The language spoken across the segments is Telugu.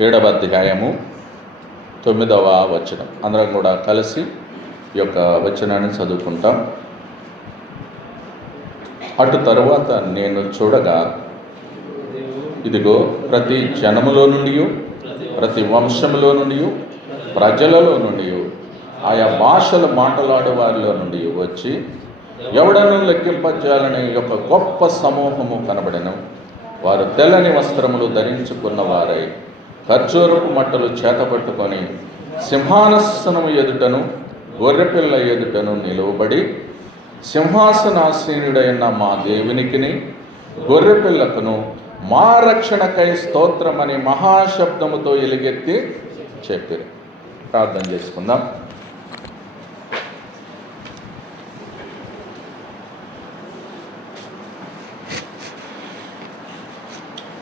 7వ అధ్యాయము 9వ వచనం. అందరం కూడా కలిసి ఈ యొక్క వచనాన్ని చదువుకుంటాం. అటు తరువాత నేను చూడగా, ఇదిగో ప్రతి జనములో నుండి, ప్రతి వంశములో నుండి, ప్రజలలో నుండి, ఆయా భాషలు మాట్లాడే వారిలో నుండి వచ్చి ఎవడను లెక్కింపజాలని యొక్క గొప్ప సమూహము కనబడెను. వారు తెల్లని వస్త్రములు ధరించుకున్న వారై ఖర్జూరపు మట్టలు చేతపట్టుకొని సింహాసనము ఎదుటను గొర్రెపిల్ల ఎదుటను నిలువబడి, సింహాసనాసీనుడైన మా దేవునికిని గొర్రెపిల్లకును మా రక్షణకై స్తోత్రమని మహాశబ్దముతో ఎలుగెత్తి చెప్పారు. ప్రార్థన చేసుకుందాం.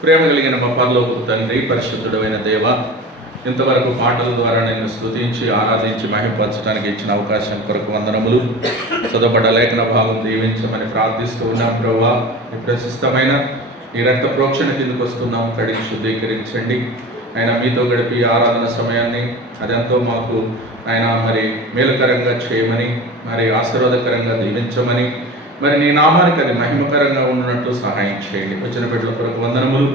ప్రేమ కలిగిన మా పరలోకపు తండ్రి, పరిశుద్ధుడైన దేవ, ఇంతవరకు పాటల ద్వారా నిన్ను స్తుతించి ఆరాధించి మహిమపరచడానికి ఇచ్చిన అవకాశం కొరకు వందనములు. చదవబడ్డ లేఖన భాగం దీవించమని ప్రార్థిస్తూ ఉన్నాం. ప్రభువా, ఈ ప్రశస్తమైన ఈ రక్త ప్రోక్షణ కిందకు వస్తున్నాం. కడిగి శుద్ధీకరించండి. ఆయన మీతో గడిపి ఆరాధన సమయాన్ని అదెంతో మాకు ఆయన మరి మేలుకరంగా చేయమని, మరి ఆశీర్వాదకరంగా దీవించమని, మరి నీ నామానికి అది మహిమకరంగా ఉన్నట్లు సహాయం చేయండి. వచ్చిన బిడ్డల కొరకు వందనములు.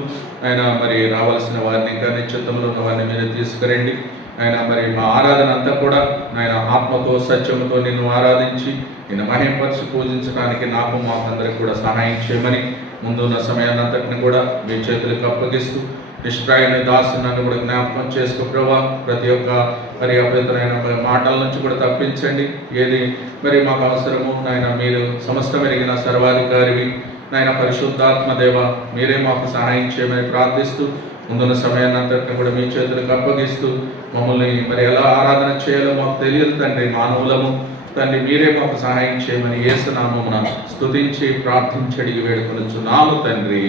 ఆయన మరి రావాల్సిన వారిని, ఇంకా నిశ్చితంలో ఉన్న వారిని మీరు తీసుకురండి. ఆయన మరి మా ఆరాధన అంతా కూడా ఆయన ఆత్మతో సత్యముతో నిన్ను ఆరాధించి నిన్ను మహిమపరిచి పూజించడానికి నాకు మాకందరికి కూడా సహాయం చేయమని, ముందున్న సమయాన్ని అంతటిని కూడా మీ చేతులకు అప్పగిస్తూ నిష్ప్రాయమైన దాసు నన్ను కూడా జ్ఞాపకం చేసుకో ప్రభా. ప్రతి ఒక్క మరి అపవిత్రమైన మాటల నుంచి కూడా తప్పించండి. ఏది మరి మాకు అవసరమో నాయన మీరు సమస్తం ఎరిగిన సర్వాధికారివి నాయన పరిశుద్ధాత్మ దేవ, మీరే మాకు సహాయం చేయమని ప్రార్థిస్తూ ముందున్న సమయాన్ని అంతటిని కూడా మీ చేతులకు అప్పగిస్తూ మమ్మల్ని మరి ఎలా ఆరాధన చేయాలో మాకు తెలియదు తండ్రి, మానవులము తండ్రి, మీరే మాకు సహాయం చేయమని యేసు నామమున స్తుతించి ప్రార్థించడి వేడుకొనుచున్నాము తండ్రి,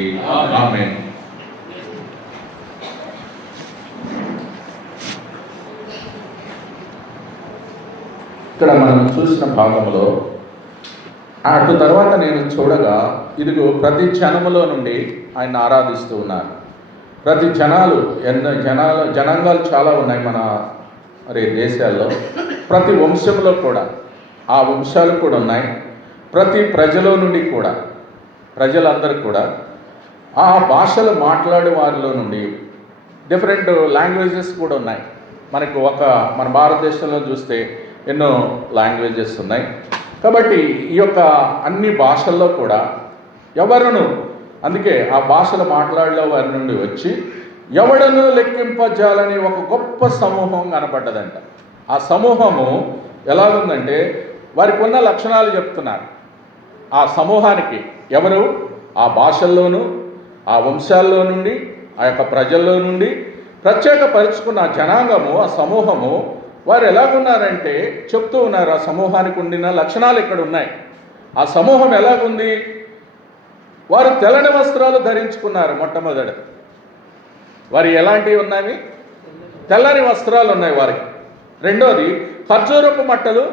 ఆమేన్. ఇక్కడ మనం చూసిన భాగంలో, అటు తర్వాత నేను చూడగా, ఇదిగో ప్రతి జనములో నుండి ఆయన ఆరాధిస్తూ ఉన్నారు. ప్రతి జనాంగాలు చాలా ఉన్నాయి మన మరి దేశాల్లో. ప్రతి వంశంలో కూడా ఆ వంశాలు కూడా ఉన్నాయి. ప్రతి ప్రజలో నుండి కూడా, ప్రజలందరూ కూడా ఆ భాషలు మాట్లాడే వారిలో నుండి డిఫరెంట్ లాంగ్వేజెస్ కూడా ఉన్నాయి. మనకు మన భారతదేశంలో చూస్తే ఎన్నో లాంగ్వేజెస్ ఉన్నాయి. కాబట్టి ఈ యొక్క అన్ని భాషల్లో కూడా ఎవరును, అందుకే ఆ భాషలు మాట్లాడే వారి నుండి వచ్చి ఎవడను లెక్కింపజాలని ఒక గొప్ప సమూహం కనపడ్డదంట. ఆ సమూహము ఎలాగుందంటే వారికి ఉన్న లక్షణాలు చెప్తున్నారు. ఆ సమూహానికి ఎవరు, ఆ భాషల్లోనూ ఆ వంశాల్లో నుండి ఆ యొక్క ప్రజల్లో నుండి ప్రత్యేకపరుచుకున్న జనాంగము, ఆ సమూహము వారు ఎలాగున్నారంటే చెప్తూ ఉన్నారు. ఆ సమూహానికి ఉండిన లక్షణాలు ఇక్కడ ఉన్నాయి. ఆ సమూహం ఎలాగుంది? వారు తెల్లని వస్త్రాలు ధరించుకున్నారు. మొట్టమొదటి వారు ఎలాంటివి ఉన్నాయి? తెల్లని వస్త్రాలు ఉన్నాయి వారికి. రెండోది ఖర్జూరపు మట్టలు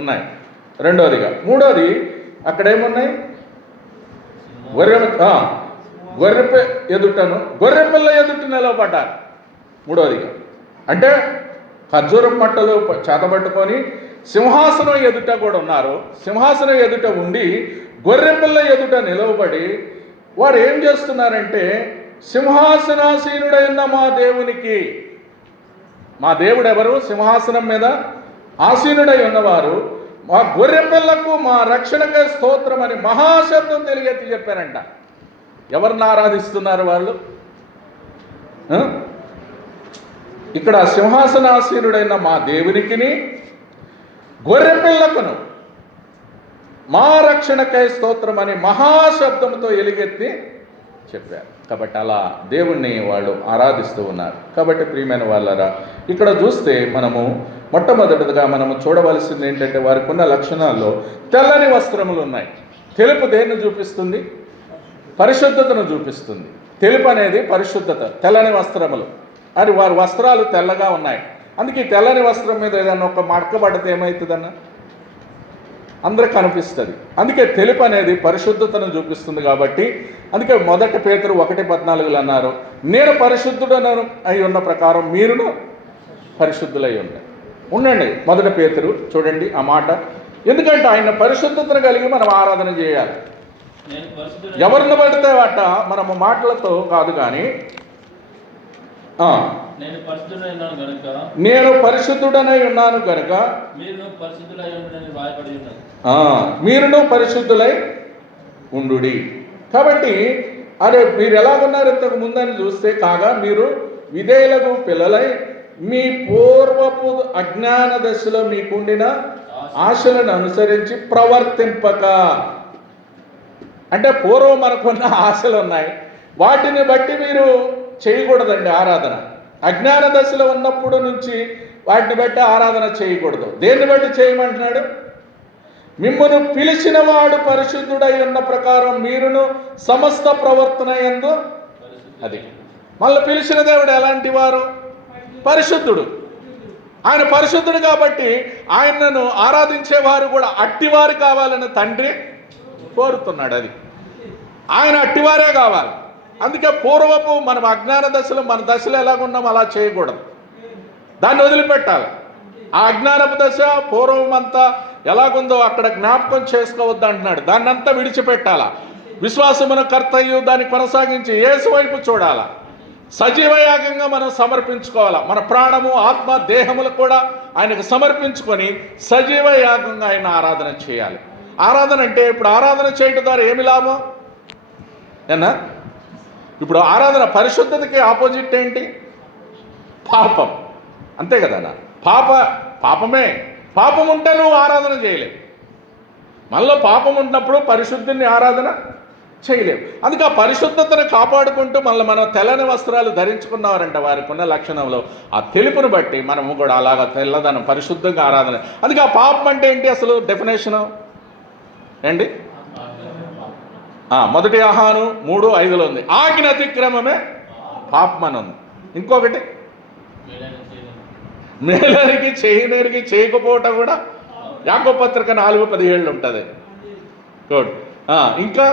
ఉన్నాయి. రెండోదిగా. మూడోది అక్కడేమున్నాయి? గొర్రెపిల్ల ఎదుట నిలవబడ్డారు. మూడోదిగా అంటే ఖర్జూరం మట్టలు చేతబట్టుకొని సింహాసనం ఎదుట కూడా ఉన్నారు. సింహాసనం ఎదుట ఉండి గొర్రెపిల్ల ఎదుట నిలవబడి వారు ఏం చేస్తున్నారంటే, సింహాసనాసీనుడైన మా దేవునికి, మా దేవుడు ఎవరు? సింహాసనం మీద ఆసీనుడై ఉన్నవారు, మా గొర్రెపిల్లకు మా రక్షణకై స్తోత్రం అని మహాశబ్దం తెలియెత్తి చెప్పారంట. ఎవరిని ఆరాధిస్తున్నారు వాళ్ళు? ఇక్కడ సింహాసనాసీనుడైన మా దేవునికిని గొర్రెపిల్లకును మా రక్షణకై స్తోత్రం అని మహాశబ్దంతో ఎలుగెత్తి చెప్పారు. కాబట్టి అలా దేవుణ్ణి వాళ్ళు ఆరాధిస్తూ ఉన్నారు. కాబట్టి ప్రియమైన వాళ్ళరా, ఇక్కడ చూస్తే మనము మొట్టమొదటిగా మనము చూడవలసింది ఏంటంటే, వారికి ఉన్న లక్షణాల్లో తెల్లని వస్త్రములు ఉన్నాయి. తెలుపు దేన్ని చూపిస్తుంది? పరిశుద్ధతను చూపిస్తుంది. తెలుపు అనేది పరిశుద్ధత. తెల్లని వస్త్రములు అని వారి వస్త్రాలు తెల్లగా ఉన్నాయి. అందుకే తెల్లని వస్త్రం మీద ఏదన్నా ఒక మడక పడితే ఏమవుతుందన్న? అందరికి కనిపిస్తుంది. అందుకే తెలుపు అనేది పరిశుద్ధతను చూపిస్తుంది. కాబట్టి అందుకే 1 పేతురు 1:14 అన్నారు, నేను పరిశుద్ధుడను అయి ఉన్న ప్రకారం మీరును పరిశుద్ధులై ఉండండి. 1 పేతురు చూడండి ఆ మాట. ఎందుకంటే ఆయన పరిశుద్ధతను కలిగి మనం ఆరాధన చేయాలి. ఎవరిని పడితే అట్ట మనము మాటలతో కాదు, కానీ నేను పరిశుద్ధుడనై ఉన్నాను గనుక మీరును పరిశుద్ధులై ఉండుడి. కాబట్టి అరే మీరు ఎలాగున్నారు ఇంతకు ముందని చూస్తే, కాగా మీరు విధేయులకు పిల్లలై మీ పూర్వపు అజ్ఞాన దశలో మీకుండిన ఆశలను అనుసరించి ప్రవర్తింపక. అంటే పూర్వం మనకున్న ఆశలు ఉన్నాయి, వాటిని బట్టి మీరు చేయకూడదండి ఆరాధన. అజ్ఞాన దశలో ఉన్నప్పుడు నుంచి వాటిని బట్టి ఆరాధన చేయకూడదు. దేన్ని బట్టి చేయమంటున్నాడు? మిమ్మల్ని పిలిచిన వాడు పరిశుద్ధుడై ఉన్న ప్రకారం మీరును సమస్త ప్రవర్తన యందు. అది మళ్ళీ పిలిచిన దేవుడు ఎలాంటి వారు? పరిశుద్ధుడు. ఆయన పరిశుద్ధుడు కాబట్టి ఆయనను ఆరాధించేవారు కూడా అట్టివారు కావాలని తండ్రి కోరుతున్నాడు. అది ఆయన అట్టివారే కావాలి. అందుకే పూర్వపు మనం అజ్ఞాన దశలో మన దశలో ఎలాగున్నాం అలా చేయకూడదు, దాన్ని వదిలిపెట్టాలి. ఆ అజ్ఞానపు దశ పూర్వం అంతా ఎలాగుందో అక్కడ జ్ఞాపకం చేసుకోవద్దు అంటున్నాడు. దాన్ని అంతా విడిచిపెట్టాలా. విశ్వాసమును కర్తయ్యు దాన్ని కొనసాగించి యేసు వైపు చూడాలా. సజీవయాగంగా మనం సమర్పించుకోవాలా. మన ప్రాణము ఆత్మ దేహములు కూడా ఆయనకు సమర్పించుకొని సజీవయాగంగా ఆయన ఆరాధన చేయాలి. ఆరాధన అంటే ఇప్పుడు ఆరాధన చేయడం ద్వారా ఏమి లాభం ఏనా? ఇప్పుడు ఆరాధన పరిశుద్ధతకి ఆపోజిట్ ఏంటి? పాపం. అంతే కదా. పాపమే. పాపం ఉంటే నువ్వు ఆరాధన చేయలేవు. మళ్ళీ పాపం ఉన్నప్పుడు పరిశుద్ధిని ఆరాధన చేయలేవు. అందుకే ఆ పరిశుద్ధతను కాపాడుకుంటూ మళ్ళీ మనం తెల్లని వస్త్రాలు ధరించుకున్నారంట వారికి ఉన్న లక్షణంలో. ఆ తెలుపును బట్టి మనము కూడా అలాగా తెల్లదనం పరిశుద్ధంగా ఆరాధన. అందుకే ఆ పాపం అంటే ఏంటి అసలు డెఫినేషను ఏంటి? 1 యోహాను 3:5 ఉంది, ఆజ్ఞ అతిక్రమమే పాపం అని ఉంది. ఇంకొకటి మేలరికి చేయనేరికి చేయకపోవటం కూడా యాకోబు పత్రిక 4:17 ఉంటుంది. గుడ్. ఇంకా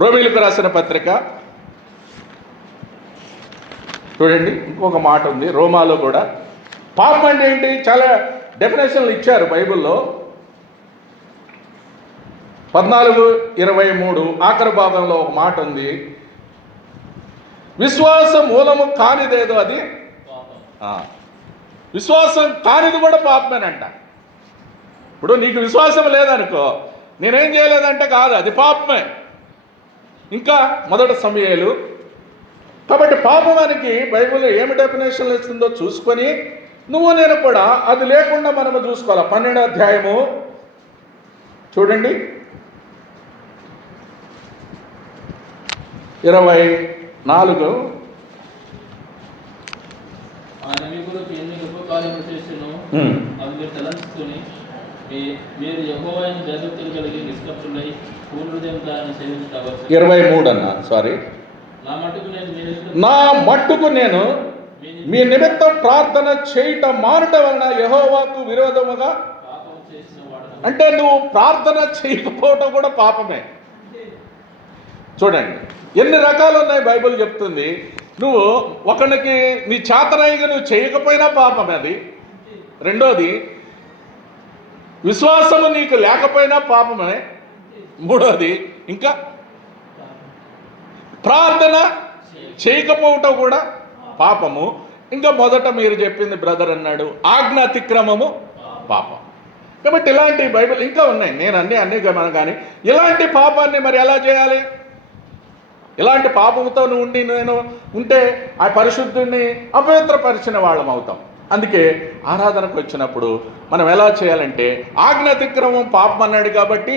రోమీయులకు రాసిన పత్రిక చూడండి, ఇంకొక మాట ఉంది రోమాలో కూడా. పాపం అంటే ఏంటి? చాలా డెఫినేషన్లు ఇచ్చారు బైబిల్లో. 14:23 ఆఖరి భాగంలో ఒక మాట ఉంది, విశ్వాసం మూలము కానిదేదో అది. విశ్వాసం కానిది కూడా పాపమేనంట. ఇప్పుడు నీకు విశ్వాసం లేదనుకో, నేనేం చేయలేదంటే కాదు, అది పాపమే. ఇంకా 1 సమూయేలు. కాబట్టి పాపమానికి బైబిల్లో ఏమి డెఫినేషన్లు ఇస్తుందో చూసుకొని నువ్వు నేను కూడా అది లేకుండా మనము చూసుకోవాలి. 12వ అధ్యాయము చూడండి, 24. మీరు యెహోవాను భయభక్తులు కలిగి నిష్కపటులై పూర్ణ హృదయంతో ఆయనను సేవించుటకు. 23 అన్న, సారీ. నా మట్టుకు నేను మీ నిమిత్తం ప్రార్థన చేయట మానట వలన యెహోవాకు విరోధముగా. అంటే నువ్వు ప్రార్థన చేయకపోవటం కూడా పాపమే. చూడండి ఎన్ని రకాలు ఉన్నాయి బైబిల్ చెప్తుంది. నువ్వు ఒకరికి నీ చేతనైగా నువ్వు చేయకపోయినా పాపమే అది. రెండోది, విశ్వాసము నీకు లేకపోయినా పాపమే. మూడోది, ఇంకా ప్రార్థన చేయకపోవటం కూడా పాపము. ఇంకా మొదట మీరు చెప్పింది బ్రదర్ అన్నాడు, ఆజ్ఞ అతిక్రమము పాపం. కాబట్టి ఇలాంటి బైబిల్ ఇంకా ఉన్నాయి. నేను అన్నీ గమనం. కానీ ఇలాంటి పాపాన్ని మరి ఎలా చేయాలి? ఇలాంటి పాపంతో నేను ఉంటే ఆ పరిశుద్ధుని అపవిత్రపరిచిన వాళ్ళం అవుతాం. అందుకే ఆరాధనకు వచ్చినప్పుడు మనం ఎలా చేయాలంటే, ఆజ్ఞ అతిక్రమం పాపం అన్నాడు కాబట్టి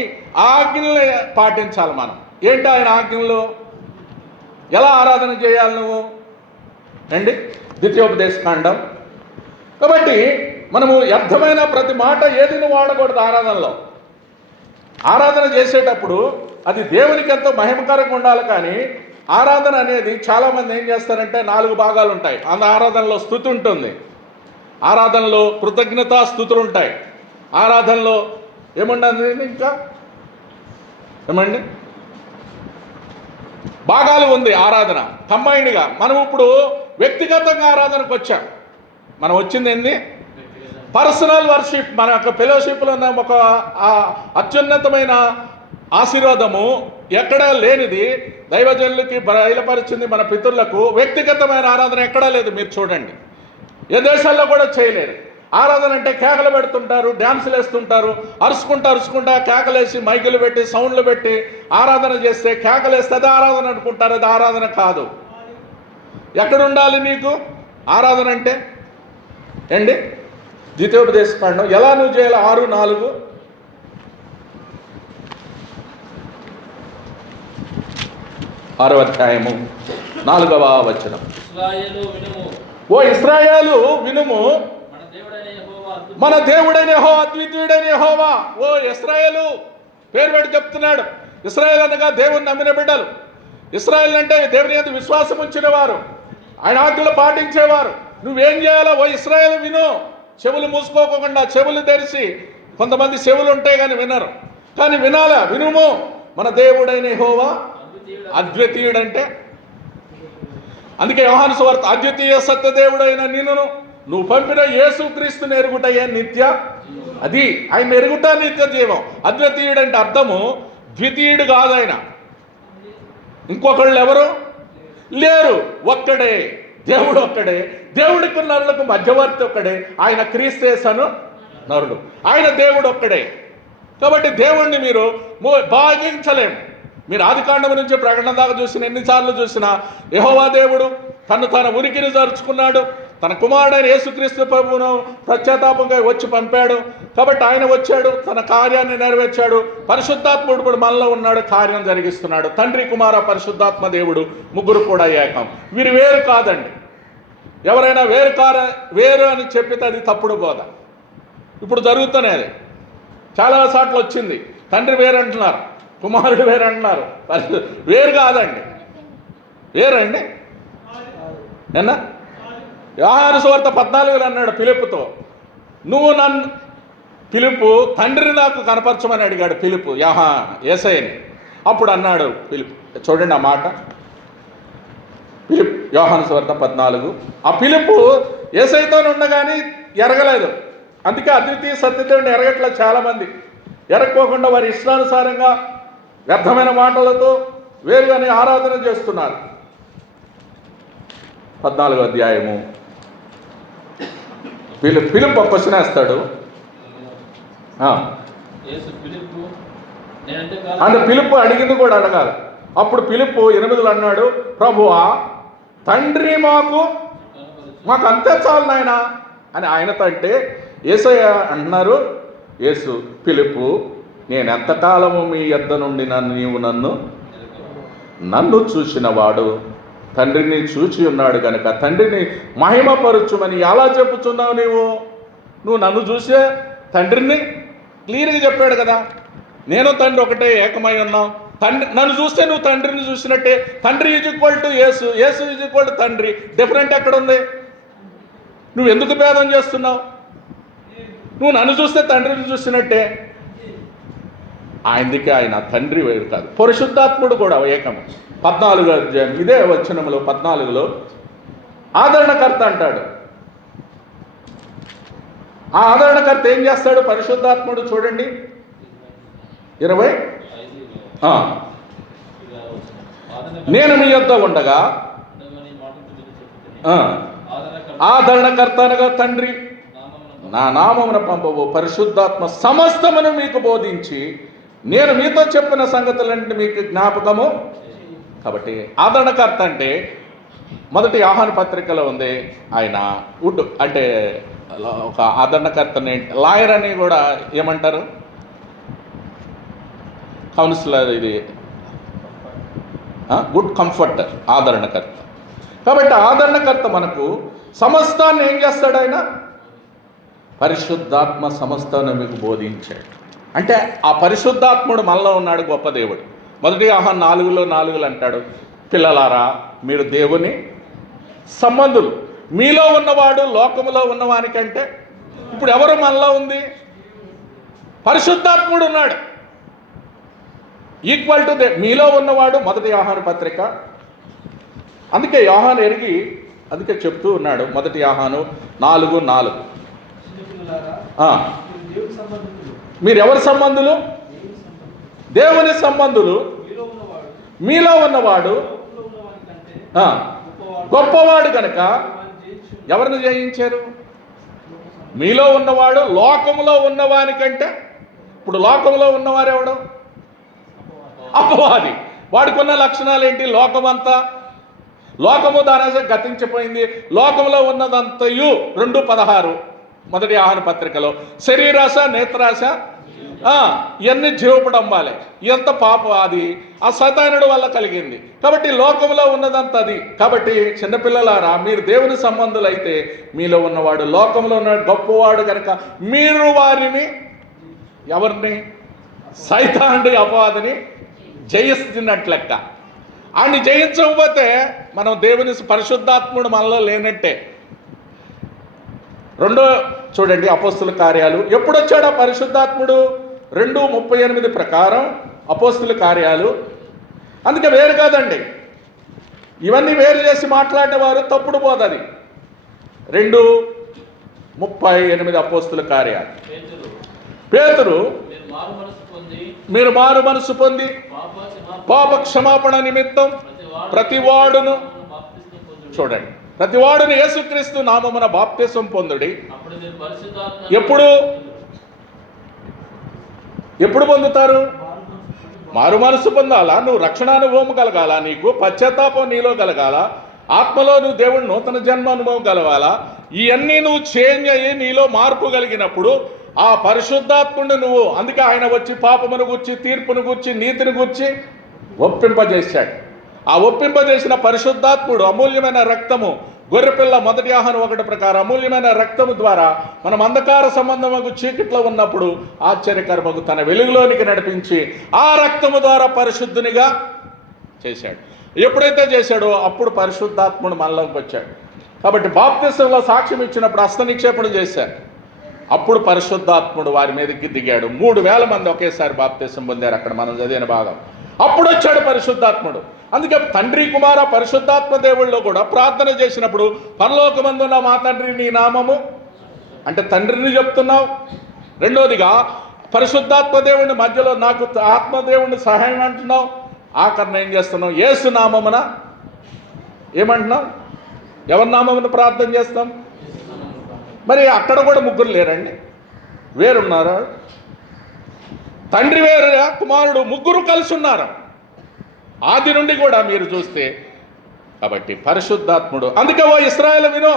ఆజ్ఞల్ని పాటించాలి మనం. ఏంటి ఆయన ఆజ్ఞలు? ఎలా ఆరాధన చేయాలి నువ్వు అండి? ద్వితీయోపదేశకాండం. కాబట్టి మనము వ్యర్థమైన ప్రతి మాట ఏది వాడకూడదు ఆరాధనలో. ఆరాధన చేసేటప్పుడు అది దేవునికి ఎంతో మహిమకరంగా ఉండాలి. కానీ ఆరాధన అనేది చాలామంది ఏం చేస్తారంటే 4 భాగాలు ఉంటాయి. ఆరాధనలో స్తుతి ఉంటుంది, ఆరాధనలో కృతజ్ఞతా స్తుతులు ఉంటాయి, ఆరాధనలో ఏముండదు ఇంకా ఏమండి భాగాలు ఉంది ఆరాధన కంబైన్డ్గా. మనం ఇప్పుడు వ్యక్తిగతంగా ఆరాధనకు వచ్చాం. మనం వచ్చింది ఏంది? Personal worship. మన యొక్క ఫెలోషిప్లో ఉన్న ఒక అత్యున్నతమైన ఆశీర్వాదము ఎక్కడా లేనిది దైవజనులకి బయలుపరిచింది మన పితరులకు. వ్యక్తిగతమైన ఆరాధన ఎక్కడా లేదు. మీరు చూడండి, ఏ దేశాల్లో కూడా చేయలేరు. ఆరాధన అంటే కేకలు పెడుతుంటారు, డ్యాన్సులు వేస్తుంటారు, అరుచుకుంటా కేకలేసి మైకులు పెట్టి సౌండ్లు పెట్టి ఆరాధన చేస్తే కేకలేస్తే అది ఆరాధన అనుకుంటారు. అది ఆరాధన కాదు. ఎక్కడుండాలి నీకు ఆరాధన అంటే? ఏంటి ద్వితీయోపదేశకాండం ఎలా నువ్వు చేయాలి? 6:4 6వ అధ్యాయము 4వ వచనం. ఓ ఇశ్రాయేలు వినుము, మన దేవుడైన యెహోవా అద్వితీయుడైన యెహోవా. ఓ ఇశ్రాయేలు పేరు పెట్టి చెప్తున్నాడు. ఇశ్రాయేల్ అనగా దేవుని నమ్మిన బిడ్డలు. ఇశ్రాయేల్ అంటే దేవుని యందు విశ్వాసం ఉంచిన వారు, ఆయన ఆజ్ఞలు పాటించేవారు. నువ్వేం చేయాలో? ఓ ఇశ్రాయేలు విను. చెవులు మూసుకోకుండా చెవులు తెరిచి, కొంతమంది చెవులు ఉంటాయి కానీ వినరు, కానీ వినాలా? వినుము, మన దేవుడైన యెహోవా అద్వితీయుడంటే. అందుకే యోహాను సువార్త అద్వితీయ సత్యదేవుడైన నిన్ను నువ్వు పంపిన యేసుక్రీస్తుని ఎరుగుటయే నిత్య, అది ఆయన ఎరుగుట నిత్య జీవం. అద్వితీయుడంటే అర్థము ద్వితీయుడు కాదు ఆయన. ఇంకొకళ్ళు ఎవరు లేరు, ఒక్కడే దేవుడు, ఒక్కడే. దేవుడికి నరులకు మధ్యవర్తి ఒక్కడే, ఆయన క్రీస్తేసను నరుడు. ఆయన దేవుడు ఒక్కడే. కాబట్టి దేవుణ్ణి మీరు భావించలేము. మీరు ఆదికాండం నుంచి ప్రకటన దాకా చూసిన ఎన్నిసార్లు చూసినా యెహోవా దేవుడు తన ఉనికిని జరుచుకున్నాడు. తన కుమారుడైన యేసుక్రీస్తు ప్రభువును పశ్చాత్తాపంగా వచ్చి పంపాడు. కాబట్టి ఆయన వచ్చాడు, తన కార్యాన్ని నెరవేర్చాడు. పరిశుద్ధాత్ముడు కూడా మనలో ఉన్నాడు, కార్యం జరిగిస్తున్నాడు. తండ్రి, కుమార, పరిశుద్ధాత్మ దేవుడు ముగ్గురు కూడా ఏకం. వీరు వేరు కాదండి. ఎవరైనా వేరు అని చెప్పితే అది తప్పుడు బోధ. ఇప్పుడు జరుగుతున్నది చాలా సార్లు వచ్చింది. తండ్రి వేరు అంటున్నారు, కుమారుడు వేరు అంటున్నారు. వేరు కాదండి. వేరండి ఏనా? యోహాను సువార్త 14 అన్నాడు ఫిలిప్పుతో, నువ్వు నన్ను ఫిలిప్పు తండ్రిని నాకు కనపరచమని అడిగాడు ఫిలిప్పు యేసయ్యని. అప్పుడు అన్నాడు ఫిలిప్, చూడండి ఆ మాట, ఫిలిప్ యోహాను సువార్త 14. ఆ ఫిలిప్పు యేసయ్యతో ఉండగానే ఎరగలేదు. అందుకే అద్వితీయ సత్యదేవుని ఎరగట్లేదు చాలామంది. ఎరగపోకుండా వారి ఇష్టానుసారంగా వ్యర్థమైన మాటలతో వేరుగానే ఆరాధన చేస్తున్నారు. 14వ అధ్యాయము. ఫిలిప్ ఒక క్వశ్చన్ వేస్తాడు. అంటే ఫిలిప్ అడిగింది కూడా అడగాలి. అప్పుడు ఫిలిప్ 8 అన్నాడు, ప్రభువా తండ్రి మాకు అంతే చాలు నాయనా అని ఆయనతో అంటే, యేసయ్య అంటున్నారు, యేసు ఫిలిప్పు, నేను ఎంతకాలము మీ యొద్ద నుండి నీవు నన్ను చూసినవాడు తండ్రిని చూచి ఉన్నాడు కనుక తండ్రిని మహిమపరచుమని ఎలా చెప్పుచున్నావు? నువ్వు నన్ను చూసే తండ్రిని క్లియర్గా చెప్పాడు కదా. నేను తండ్రి ఒకటే ఏకమై ఉన్నాం. నన్ను చూస్తే నువ్వు తండ్రిని చూసినట్టే. తండ్రి is equal to Yesu, Yesu is equal to తండ్రి. డిఫరెంట్ ఎక్కడుంది? నువ్వు ఎందుకు భేదం చేస్తున్నావు? నువ్వు నన్ను చూస్తే తండ్రిని చూసినట్టే. అందుకే ఆయన తండ్రి వేరు కాదు, పరిశుద్ధాత్ముడు కూడా ఏకము. 14వ అధ్యాయం ఇదే వచనంలో 14లో ఆదరణకర్త అంటాడు. ఆ ఆదరణకర్త ఏం చేస్తాడు? పరిశుద్ధాత్ముడు చూడండి 20. నేను మీ యొద్ద ఉండగా ఆదరణకర్త అనగా తండ్రి నా నామమున పంపవు పరిశుద్ధాత్మ సమస్తమును మీకు బోధించి నేను మీతో చెప్పిన సంగతులంటే మీకు జ్ఞాపకము. కాబట్టి ఆదరణకర్త అంటే మొదటి యోహాను పత్రికలో ఉంది. ఆయన అంటే ఒక ఆదరణకర్తని లాయర్ అని కూడా ఏమంటారు? కౌన్సిలర్. ఇది గుడ్ కంఫర్టర్, ఆదరణకర్త. కాబట్టి ఆదరణకర్త మనకు సమస్తాన్ని ఏం చేస్తాడు? ఆయన పరిశుద్ధాత్మ సమస్తాన్ని మీకు బోధించాడు. అంటే ఆ పరిశుద్ధాత్ముడు మనలో ఉన్నాడు, గొప్ప దేవుడు. మొదటి యోహాను 4:4 అంటాడు, పిల్లలారా మీరు దేవుని సంబంధులు, మీలో ఉన్నవాడు లోకములో ఉన్నవానికంటే. ఇప్పుడు ఎవరు మనలో ఉంది? పరిశుద్ధాత్ముడు ఉన్నాడు. ఈక్వల్ టు మీలో ఉన్నవాడు. మొదటి యోహాను పత్రిక. అందుకే యోహాను ఎరిగి అందుకే చెప్తూ ఉన్నాడు. మొదటి యోహాను 4:4. మీరు ఎవరి సంబంధులు? దేవుని సంబంధులు. మీలో ఉన్నవాడు గొప్పవాడు కనుక ఎవరిని జయించారు? మీలో ఉన్నవాడు లోకములో ఉన్నవానికంటే. ఇప్పుడు లోకంలో ఉన్నవారు ఎవడు? అపవాది. వాడికి ఉన్న లక్షణాలు ఏంటి? లోకము దాని గతించిపోయింది. లోకంలో ఉన్నదంతయు 2:16 మొదటి యోహాను పత్రికలో. శరీరాశ, నేత్రాశ, ఇవన్నీ జీవపడంబాలే. ఎంత పాపం అది ఆ సైతానుడి వల్ల కలిగింది. కాబట్టి లోకంలో ఉన్నదంతా అది. కాబట్టి చిన్నపిల్లలారా, మీరు దేవుని సంబంధులైతే మీలో ఉన్నవాడు లోకంలో ఉన్న గొప్పవాడు కనుక మీరు వారిని ఎవరిని? సైతానుడి, అపవాదిని జయిస్తున్నట్లు లెక్క. ఆయన్ని జయించకపోతే మనం దేవుని పరిశుద్ధాత్ముడు మనలో లేనట్టే. రెండో చూడండి, అపోస్తుల కార్యాలు. ఎప్పుడు వచ్చాడు ఆ పరిశుద్ధాత్ముడు? 2:38 ప్రకారం అపోస్తుల కార్యాలు. అందుకే వేరు కాదండి. ఇవన్నీ వేరు చేసి మాట్లాడేవారు తప్పుడు పోతుంది. 2:38 అపోస్తుల కార్యాలు. పేతురు, మీరు మారు మనసు పొంది పాప క్షమాపణ నిమిత్తం ప్రతివాడును, చూడండి, ప్రతివాడును యేసుక్రీస్తు నామమున బాప్తిసం పొందుడి. ఎప్పుడు పొందుతారు? మారు మనసు పొందాలా, నువ్వు రక్షణానుభవం కలగాల, నీకు పశ్చాత్తాపం నీలో కలగాల, ఆత్మలో నువ్వు దేవుడు నూతన జన్మ అనుభవం కలగాల. ఇవన్నీ నువ్వు చేంజ్ అయ్యి నీలో మార్పు కలిగినప్పుడు ఆ పరిశుద్ధాత్ముడిని నువ్వు, అందుకే ఆయన వచ్చి పాపమును గూర్చి, తీర్పును గూర్చి, నీతిని గూర్చి ఒప్పింపజేశాడు. ఆ ఒప్పింపజేసిన పరిశుద్ధాత్ముడు అమూల్యమైన రక్తము, గొర్రెపిల్ల మొదటి యోహాను 1 ప్రకారం అమూల్యమైన రక్తము ద్వారా మనం అంధకార సంబంధముకు చీకట్లో ఉన్నప్పుడు ఆశ్చర్యకరముకు తన వెలుగులోనికి నడిపించి ఆ రక్తము ద్వారా పరిశుద్ధునిగా చేశాడు. ఎప్పుడైతే చేశాడో అప్పుడు పరిశుద్ధాత్ముడు మనలోకి వచ్చాడు. కాబట్టి బాప్తిసంలో సాక్ష్యం ఇచ్చినప్పుడు హస్త నిక్షేపణ చేశారు. అప్పుడు పరిశుద్ధాత్ముడు వారి మీదకి దిగాడు. 3,000 మంది ఒకేసారి బాప్తిసం పొందారు అక్కడ మనం చదివిన భాగం. అప్పుడు వచ్చాడు పరిశుద్ధాత్ముడు. అందుకే తండ్రి, కుమార, పరిశుద్ధాత్మ దేవుళ్ళలో కూడా ప్రార్థన చేసినప్పుడు పరలోకమందున్న మా తండ్రి నీ నామము అంటే తండ్రిని చెప్తున్నావు. రెండోదిగా పరిశుద్ధాత్మ దేవుడిని మధ్యలో నాకు ఆత్మదేవుడిని సహాయం అంటున్నావు. ఆఖరణ ఏం చేస్తున్నావు? యేసు నామమున ఏమంటున్నావు? ఎవరి నామమున ప్రార్థన చేస్తాం? మరి అక్కడ కూడా ముగ్గురు లేరండి, వేరున్నారు. తండ్రి వేరుగా, కుమారుడు, ముగ్గురు కలిసి ఉన్నారు ఆది నుండి కూడా మీరు చూస్తే. కాబట్టి పరిశుద్ధాత్ముడు. అందుకే ఓ ఇశ్రాయేలు విను,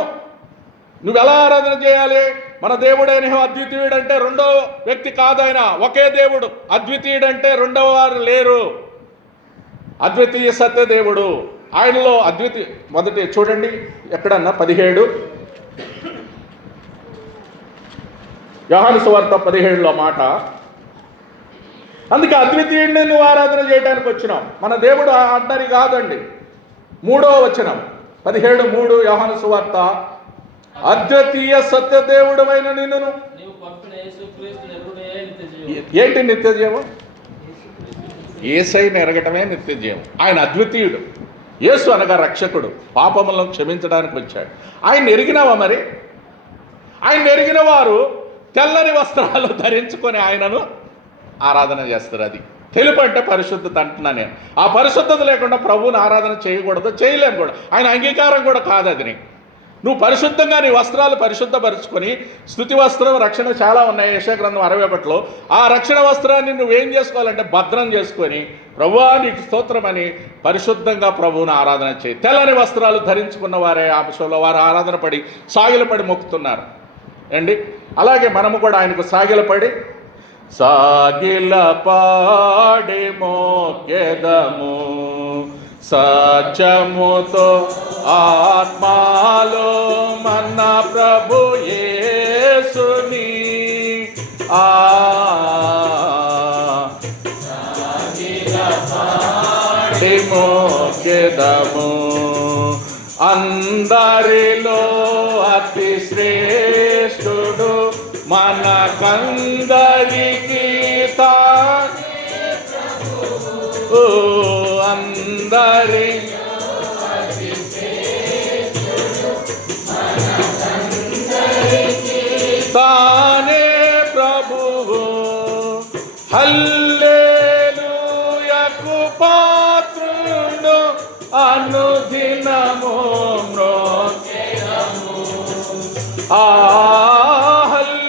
నువ్వు ఎలా ఆరాధన చేయాలి? మన దేవుడైన అద్వితీయుడు అంటే రెండో వ్యక్తి కాదు, ఆయన ఒకే దేవుడు. అద్వితీయుడు అంటే రెండవ వారు లేరు. అద్వితీయ సత్యదేవుడు, ఆయనలో అద్వితీయ. మొదటి చూడండి ఎక్కడన్నా 17 యోహాను సువార్త 17లో మాట. అందుకే అద్వితీయుడిని నువ్వు ఆరాధన చేయడానికి వచ్చినావు. మన దేవుడు అడ్డరి కాదండి. 3వ వచనం 17:3 యోహాను సువార్త. అద్వితీయ సత్యదేవుడమైన నిన్ను. ఏంటి నిత్యజీవం? యేసయ్యను ఎరగటమే నిత్యజీవం. ఆయన అద్వితీయుడు. యేసు అనగా రక్షకుడు, పాపములను క్షమించడానికి వచ్చాడు. ఆయన ఎరిగినావా? మరి ఆయన ఎరిగిన వారు తెల్లని వస్త్రాలు ధరించుకొని ఆయనను ఆరాధన చేస్తారు. అది తెలుపు అంటే పరిశుద్ధత అంటున్నా నేను. ఆ పరిశుద్ధత లేకుండా ప్రభువుని ఆరాధన చేయకూడదు, చేయలేము కూడా. ఆయన అంగీకారం కూడా కాదు అది. నువ్వు పరిశుద్ధంగా నీ వస్త్రాలు పరిశుద్ధపరుచుకొని, స్తుతి వస్త్రం, రక్షణ చాలా ఉన్నాయి యెషయా గ్రంథం 61లో. ఆ రక్షణ వస్త్రాన్ని నువ్వేం చేసుకోవాలంటే భద్రం చేసుకొని, ప్రభువా నీకు స్తోత్రమని పరిశుద్ధంగా ప్రభువుని ఆరాధన చేయి. తెల్లని వస్త్రాలు ధరించుకున్న వారే ఆ విషయంలో వారు ఆరాధన పడి సాగిలపడి మొక్కుతున్నారు అండి. అలాగే మనము కూడా ఆయనకు సాగిలపడి సాగిలపాడి మోకెదము సత్యముతో ఆత్మలో మన ప్రభు యేసుని సాగిలపాడి మోకెదము. అందరిలో అతి శ్రేష్ఠుడు మనకందరికీ ఓ అందరి తానే ప్రభువు హల్లెలూయకు పాత్రుడు అనుదినము మ్రోకెదము ఆ హల్లెలూయకు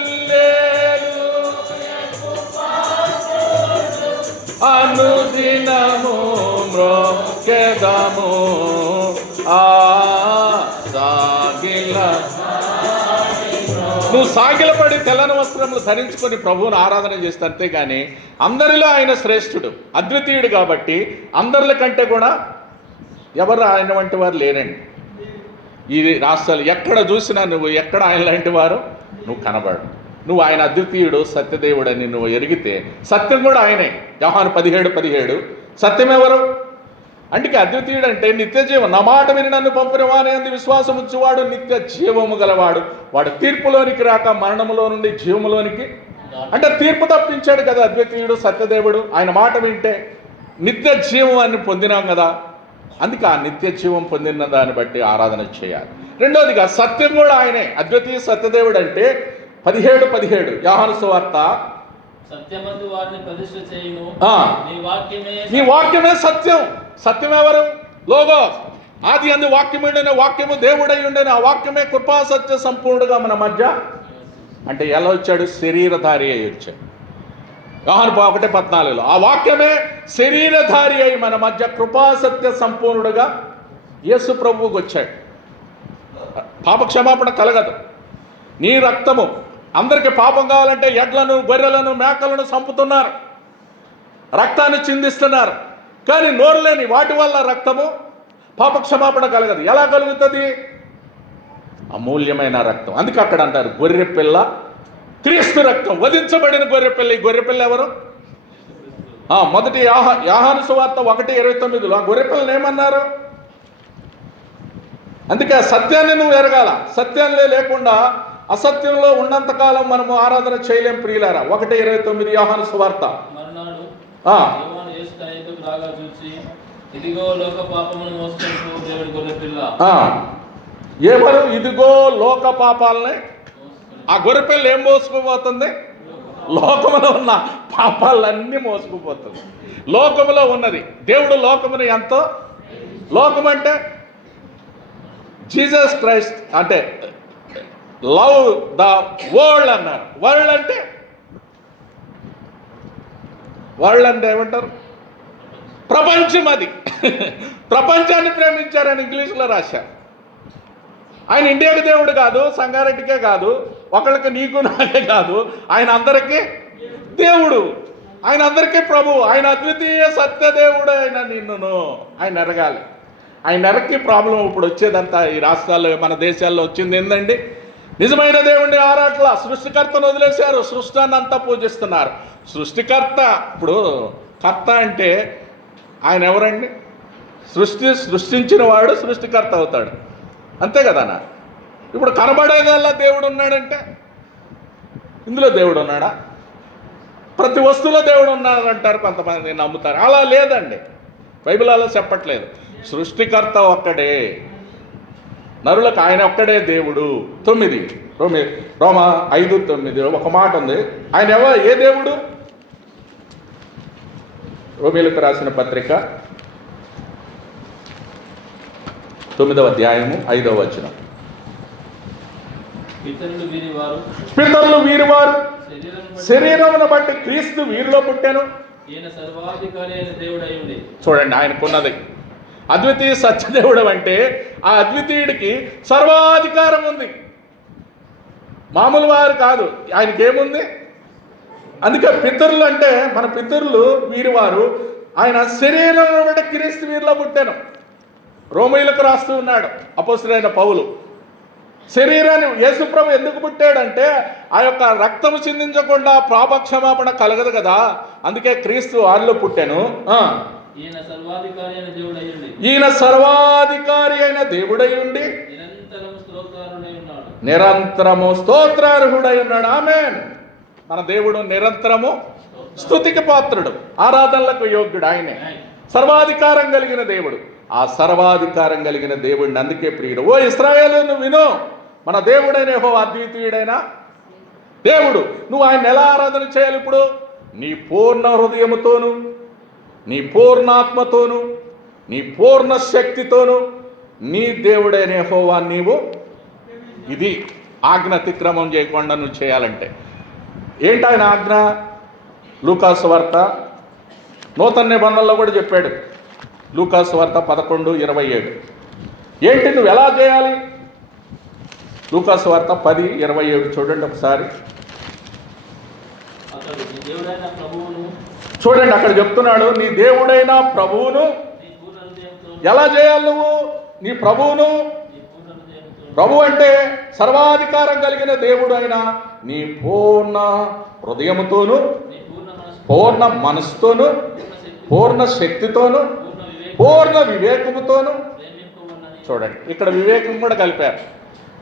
పాత్రుడు అనుదినము మ్రోకెదము ఆ సాగిల నువ్వు సాగిలపడి తెల్లని వస్త్రములు ధరించుకొని ప్రభువును ఆరాధన చేస్తే అంతేగాని అందరిలో ఆయన శ్రేష్ఠుడు అద్వితీయుడు కాబట్టి అందరిల కంటే కూడా ఎవరు ఆయన వంటి వారు లేరండి. ఈ రాష్ట్రాలు ఎక్కడ చూసినా నువ్వు ఎక్కడ ఆయన లాంటి వారు నువ్వు కనబడు. నువ్వు ఆయన అద్వితీయుడు సత్యదేవుడు అని నువ్వు ఎరిగితే సత్యం కూడా ఆయనే. యోహాను 17:17 సత్యం ఎవరు? అందుకే అద్వితీయుడు అంటే నిత్య జీవం. నా మాట విని నన్ను పంపిన వాని యందు విశ్వాసం ఉంచువాడు నిత్య జీవము గలవాడు. వాడు తీర్పులోనికి రాక మరణములో నుండి జీవములోనికి, అంటే తీర్పు తప్పించాడు కదా అద్వితీయుడు సత్యదేవుడు. ఆయన మాట వింటే నిత్య జీవం అని పొందినాం కదా. అందుకే ఆ నిత్య జీవం పొందిన దాన్ని బట్టి ఆరాధన చేయాలి. రెండోదిగా సత్యం కూడా ఆయనే. అద్వితీయ సత్యదేవుడు అంటే 17:17 యోహాను సువార్త సత్యమందు వారిని ప్రతిష్ఠ చేయుము. నీ వాక్యమే సత్యం. సత్యం ఎవరు? లోగోస్. ఆది అందు వాక్యం ఉండేన, వాక్యము దేవుడై ఉండేన, ఆ వాక్యమే కృపా సత్య సంపూర్ణుడుగా మన మధ్య. అంటే ఎలా వచ్చాడు? శరీరధారి అయి వచ్చాడు. యోహాను 1:14 ఆ వాక్యమే శరీరధారి అయి మన మధ్య కృపా సత్య సంపూర్ణుడుగా యేసు ప్రభువుకు వచ్చాడు. పాపక్షమాపణ కలగదు. నీ రక్తము, అందరికీ పాపం కావాలంటే ఎడ్లను గొర్రెలను మేకలను చంపుతున్నారు, రక్తాన్ని చిందిస్తున్నారు. కానీ నోరు లేని వాటి వల్ల రక్తము పాపక్షమాపణ కలగదు. ఎలా కలుగుతుంది? అమూల్యమైన రక్తం. అందుకే అక్కడ అంటారు గొర్రెపిల్ల క్రీస్తు రక్తం, వధించబడిన గొర్రెపిల్ల. ఈ గొర్రెపిల్ల ఎవరు? మొదటి యోహాను సువార్త 1:29 ఆ గొర్రెపిల్లని ఏమన్నారు? అందుకే సత్యాన్ని నువ్వు ఎరగాల. సత్యాన్ని లేకుండా అసత్యంలో ఉన్నంతకాలం మనము ఆరాధన చేయలేం ప్రియులారా. 1:29 యోహాను సువార్త. ఎవరు? ఇదిగో లోక పాపాలని. ఆ గొర్రెపిల్ల ఏం మోసుకుపోతుంది? లోకములో ఉన్న పాపాలన్నీ మోసుకుపోతుంది. లోకములో ఉన్నది. దేవుడు లోకమును ఎంతో, లోకం అంటే జీసస్ క్రైస్ట్, అంటే లవ్ ద వరల్డ్ అన్నారు. వరల్డ్ అంటే ఏమంటారు? ప్రపంచం. అది ప్రపంచాన్ని ప్రేమించారని ఇంగ్లీష్లో రాశారు. ఆయన ఇండియాకి దేవుడు కాదు, సంగారెడ్డికే కాదు, ఒకళ్ళకి నీకు నాకే కాదు, ఆయన అందరికీ దేవుడు, ఆయన అందరికీ ప్రభు, ఆయన అద్వితీయ సత్యదేవుడు. ఆయన నిన్నును ఆయన ఎరగాలి. ఆయన ఎరక్కి ప్రాబ్లం ఇప్పుడు వచ్చేదంతా ఈ రాష్ట్రాల్లో మన దేశాల్లో వచ్చింది ఏందండి? నిజమైన దేవుణ్ణి ఆరాట్ల, సృష్టికర్తను వదిలేశారు, సృష్టాన్ని అంతా పూజిస్తున్నారు. సృష్టికర్త, ఇప్పుడు కర్త అంటే ఆయన ఎవరండి? సృష్టించిన వాడు సృష్టికర్త అవుతాడు, అంతే కదా. ఇప్పుడు కనబడేదల్లా దేవుడు ఉన్నాడంటే ఇందులో దేవుడు ఉన్నాడా? ప్రతి వస్తువులో దేవుడు ఉన్నాడు అంటారు కొంతమంది, నమ్ముతారు. అలా లేదండి, బైబిల్ అలా చెప్పట్లేదు. సృష్టికర్త ఒక్కడే, నరులకు ఆయన ఒక్కడే దేవుడు. 9 రోమా 5:9 ఒక మాట ఉంది. ఆయన ఏ దేవుడు? రోమీలకు రాసిన పత్రిక 9వ అధ్యాయము 5వ వచనం. పితరులు వీరివారు, శరీరమును బట్టి క్రీస్తు వీరిలో పుట్టాను. చూడండి, ఆయనకున్నది అద్వితీయ సత్యదేవుడు. అంటే ఆ అద్వితీయుడికి సర్వాధికారం ఉంది, మామూలు వారు కాదు. ఆయనకేముంది? అందుకే పితరులు అంటే మన పితరులు వీరివారు, ఆయన శరీరంలో బట్టి క్రీస్తు వీరిలో పుట్టాను. రోమీయులకు రాస్తూ ఉన్నాడు అపోస్తలుడైన పౌలు. శరీరాన్ని యేసుప్రభు ఎందుకు పుట్టాడంటే ఆ యొక్క రక్తము చిందించకుండా పాపక్షమాపణ కలగదు కదా. అందుకే క్రీస్తు వారిలో పుట్టాను. ఈయన సర్వాధికారి అయిన దేవుడై ఉండి ఈయన సర్వాధికారి అయిన దేవుడై ఉండి నిరంతరము స్తోత్రాలుడై ఉన్నాడు. నిరంతరము స్తోత్రార్హుడై ఉన్నాడు. ఆమేన్. మన దేవుడు నిరంతరము స్తుతికి పాత్రుడు, ఆరాధనలకు యోగ్యుడు. ఆయనే సర్వాధికారం కలిగిన దేవుడు. ఆ సర్వాధికారం కలిగిన దేవుడిని అందుకే ప్రియుడు. ఓ ఇశ్రాయేలు, నువ్వు విను, మన దేవుడైన యెహోవా అద్వితీయుడైన దేవుడు. నువ్వు ఆయన ఎలా ఆరాధన చేయాలి? ఇప్పుడు నీ పూర్ణ హృదయముతోను, నీ పూర్ణాత్మతోను, నీ పూర్ణ శక్తితోను నీ దేవుడైన యెహోవా నీవు ఇది ఆజ్ఞ అతిక్రమం చేయకుండా నువ్వు చేయాలంటే ఏంటి ఆయన ఆజ్ఞ? లూకాసు వార్త నూతన నిబంధనలో కూడా చెప్పాడు. లూకాసు వార్త 11:27. ఏంటి నువ్వు ఎలా చేయాలి? లూకాసు వార్త 10:27 చూడండి ఒకసారి. అతడు నీ దేవుడైన ప్రభువును చూడండి, అక్కడ చెప్తున్నాడు, నీ దేవుడైన ప్రభువును నీ పూర్ణ హృదయంతో ఎలా చేయాలి? నువ్వు నీ ప్రభువును, నీ పూర్ణ హృదయంతో ప్రభు అంటే సర్వాధికారం కలిగిన దేవుడు అయిన నీ పూర్ణ హృదయముతోను, నీ పూర్ణ మనసు పూర్ణ మనసుతోను, పూర్ణ శక్తితోను, పూర్ణ వివేకముతోను. ప్రేమింపవలనని చూడండి, ఇక్కడ వివేకం కూడా కలిపారు.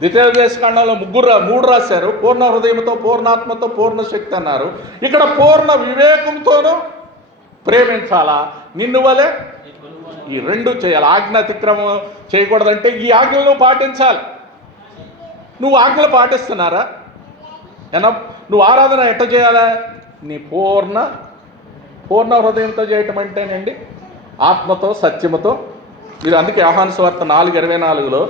ద్వితీయోపదేశకాండంలో మూడు రాశారు. పూర్ణ హృదయంతో, పూర్ణాత్మతో, పూర్ణ శక్తి అన్నారు. ఇక్కడ పూర్ణ వివేకంతోనూ ప్రేమించాలా, నిన్ను వలె నీ పొరుగువాని ఈ రెండు చేయాలి. ఆజ్ఞ అతిక్రమం చేయకూడదంటే ఈ ఆజ్ఞలను పాటించాలి. నువ్వు ఆజ్ఞలు పాటిస్తున్నారా? ఏనా నువ్వు ఆరాధన ఎట్ట చేయాలా? నీ పూర్ణ హృదయంతో చేయటం అంటేనండి ఆత్మతో, సత్యముతో. మీరు అందుకే యోహాను సువార్త 4:24లో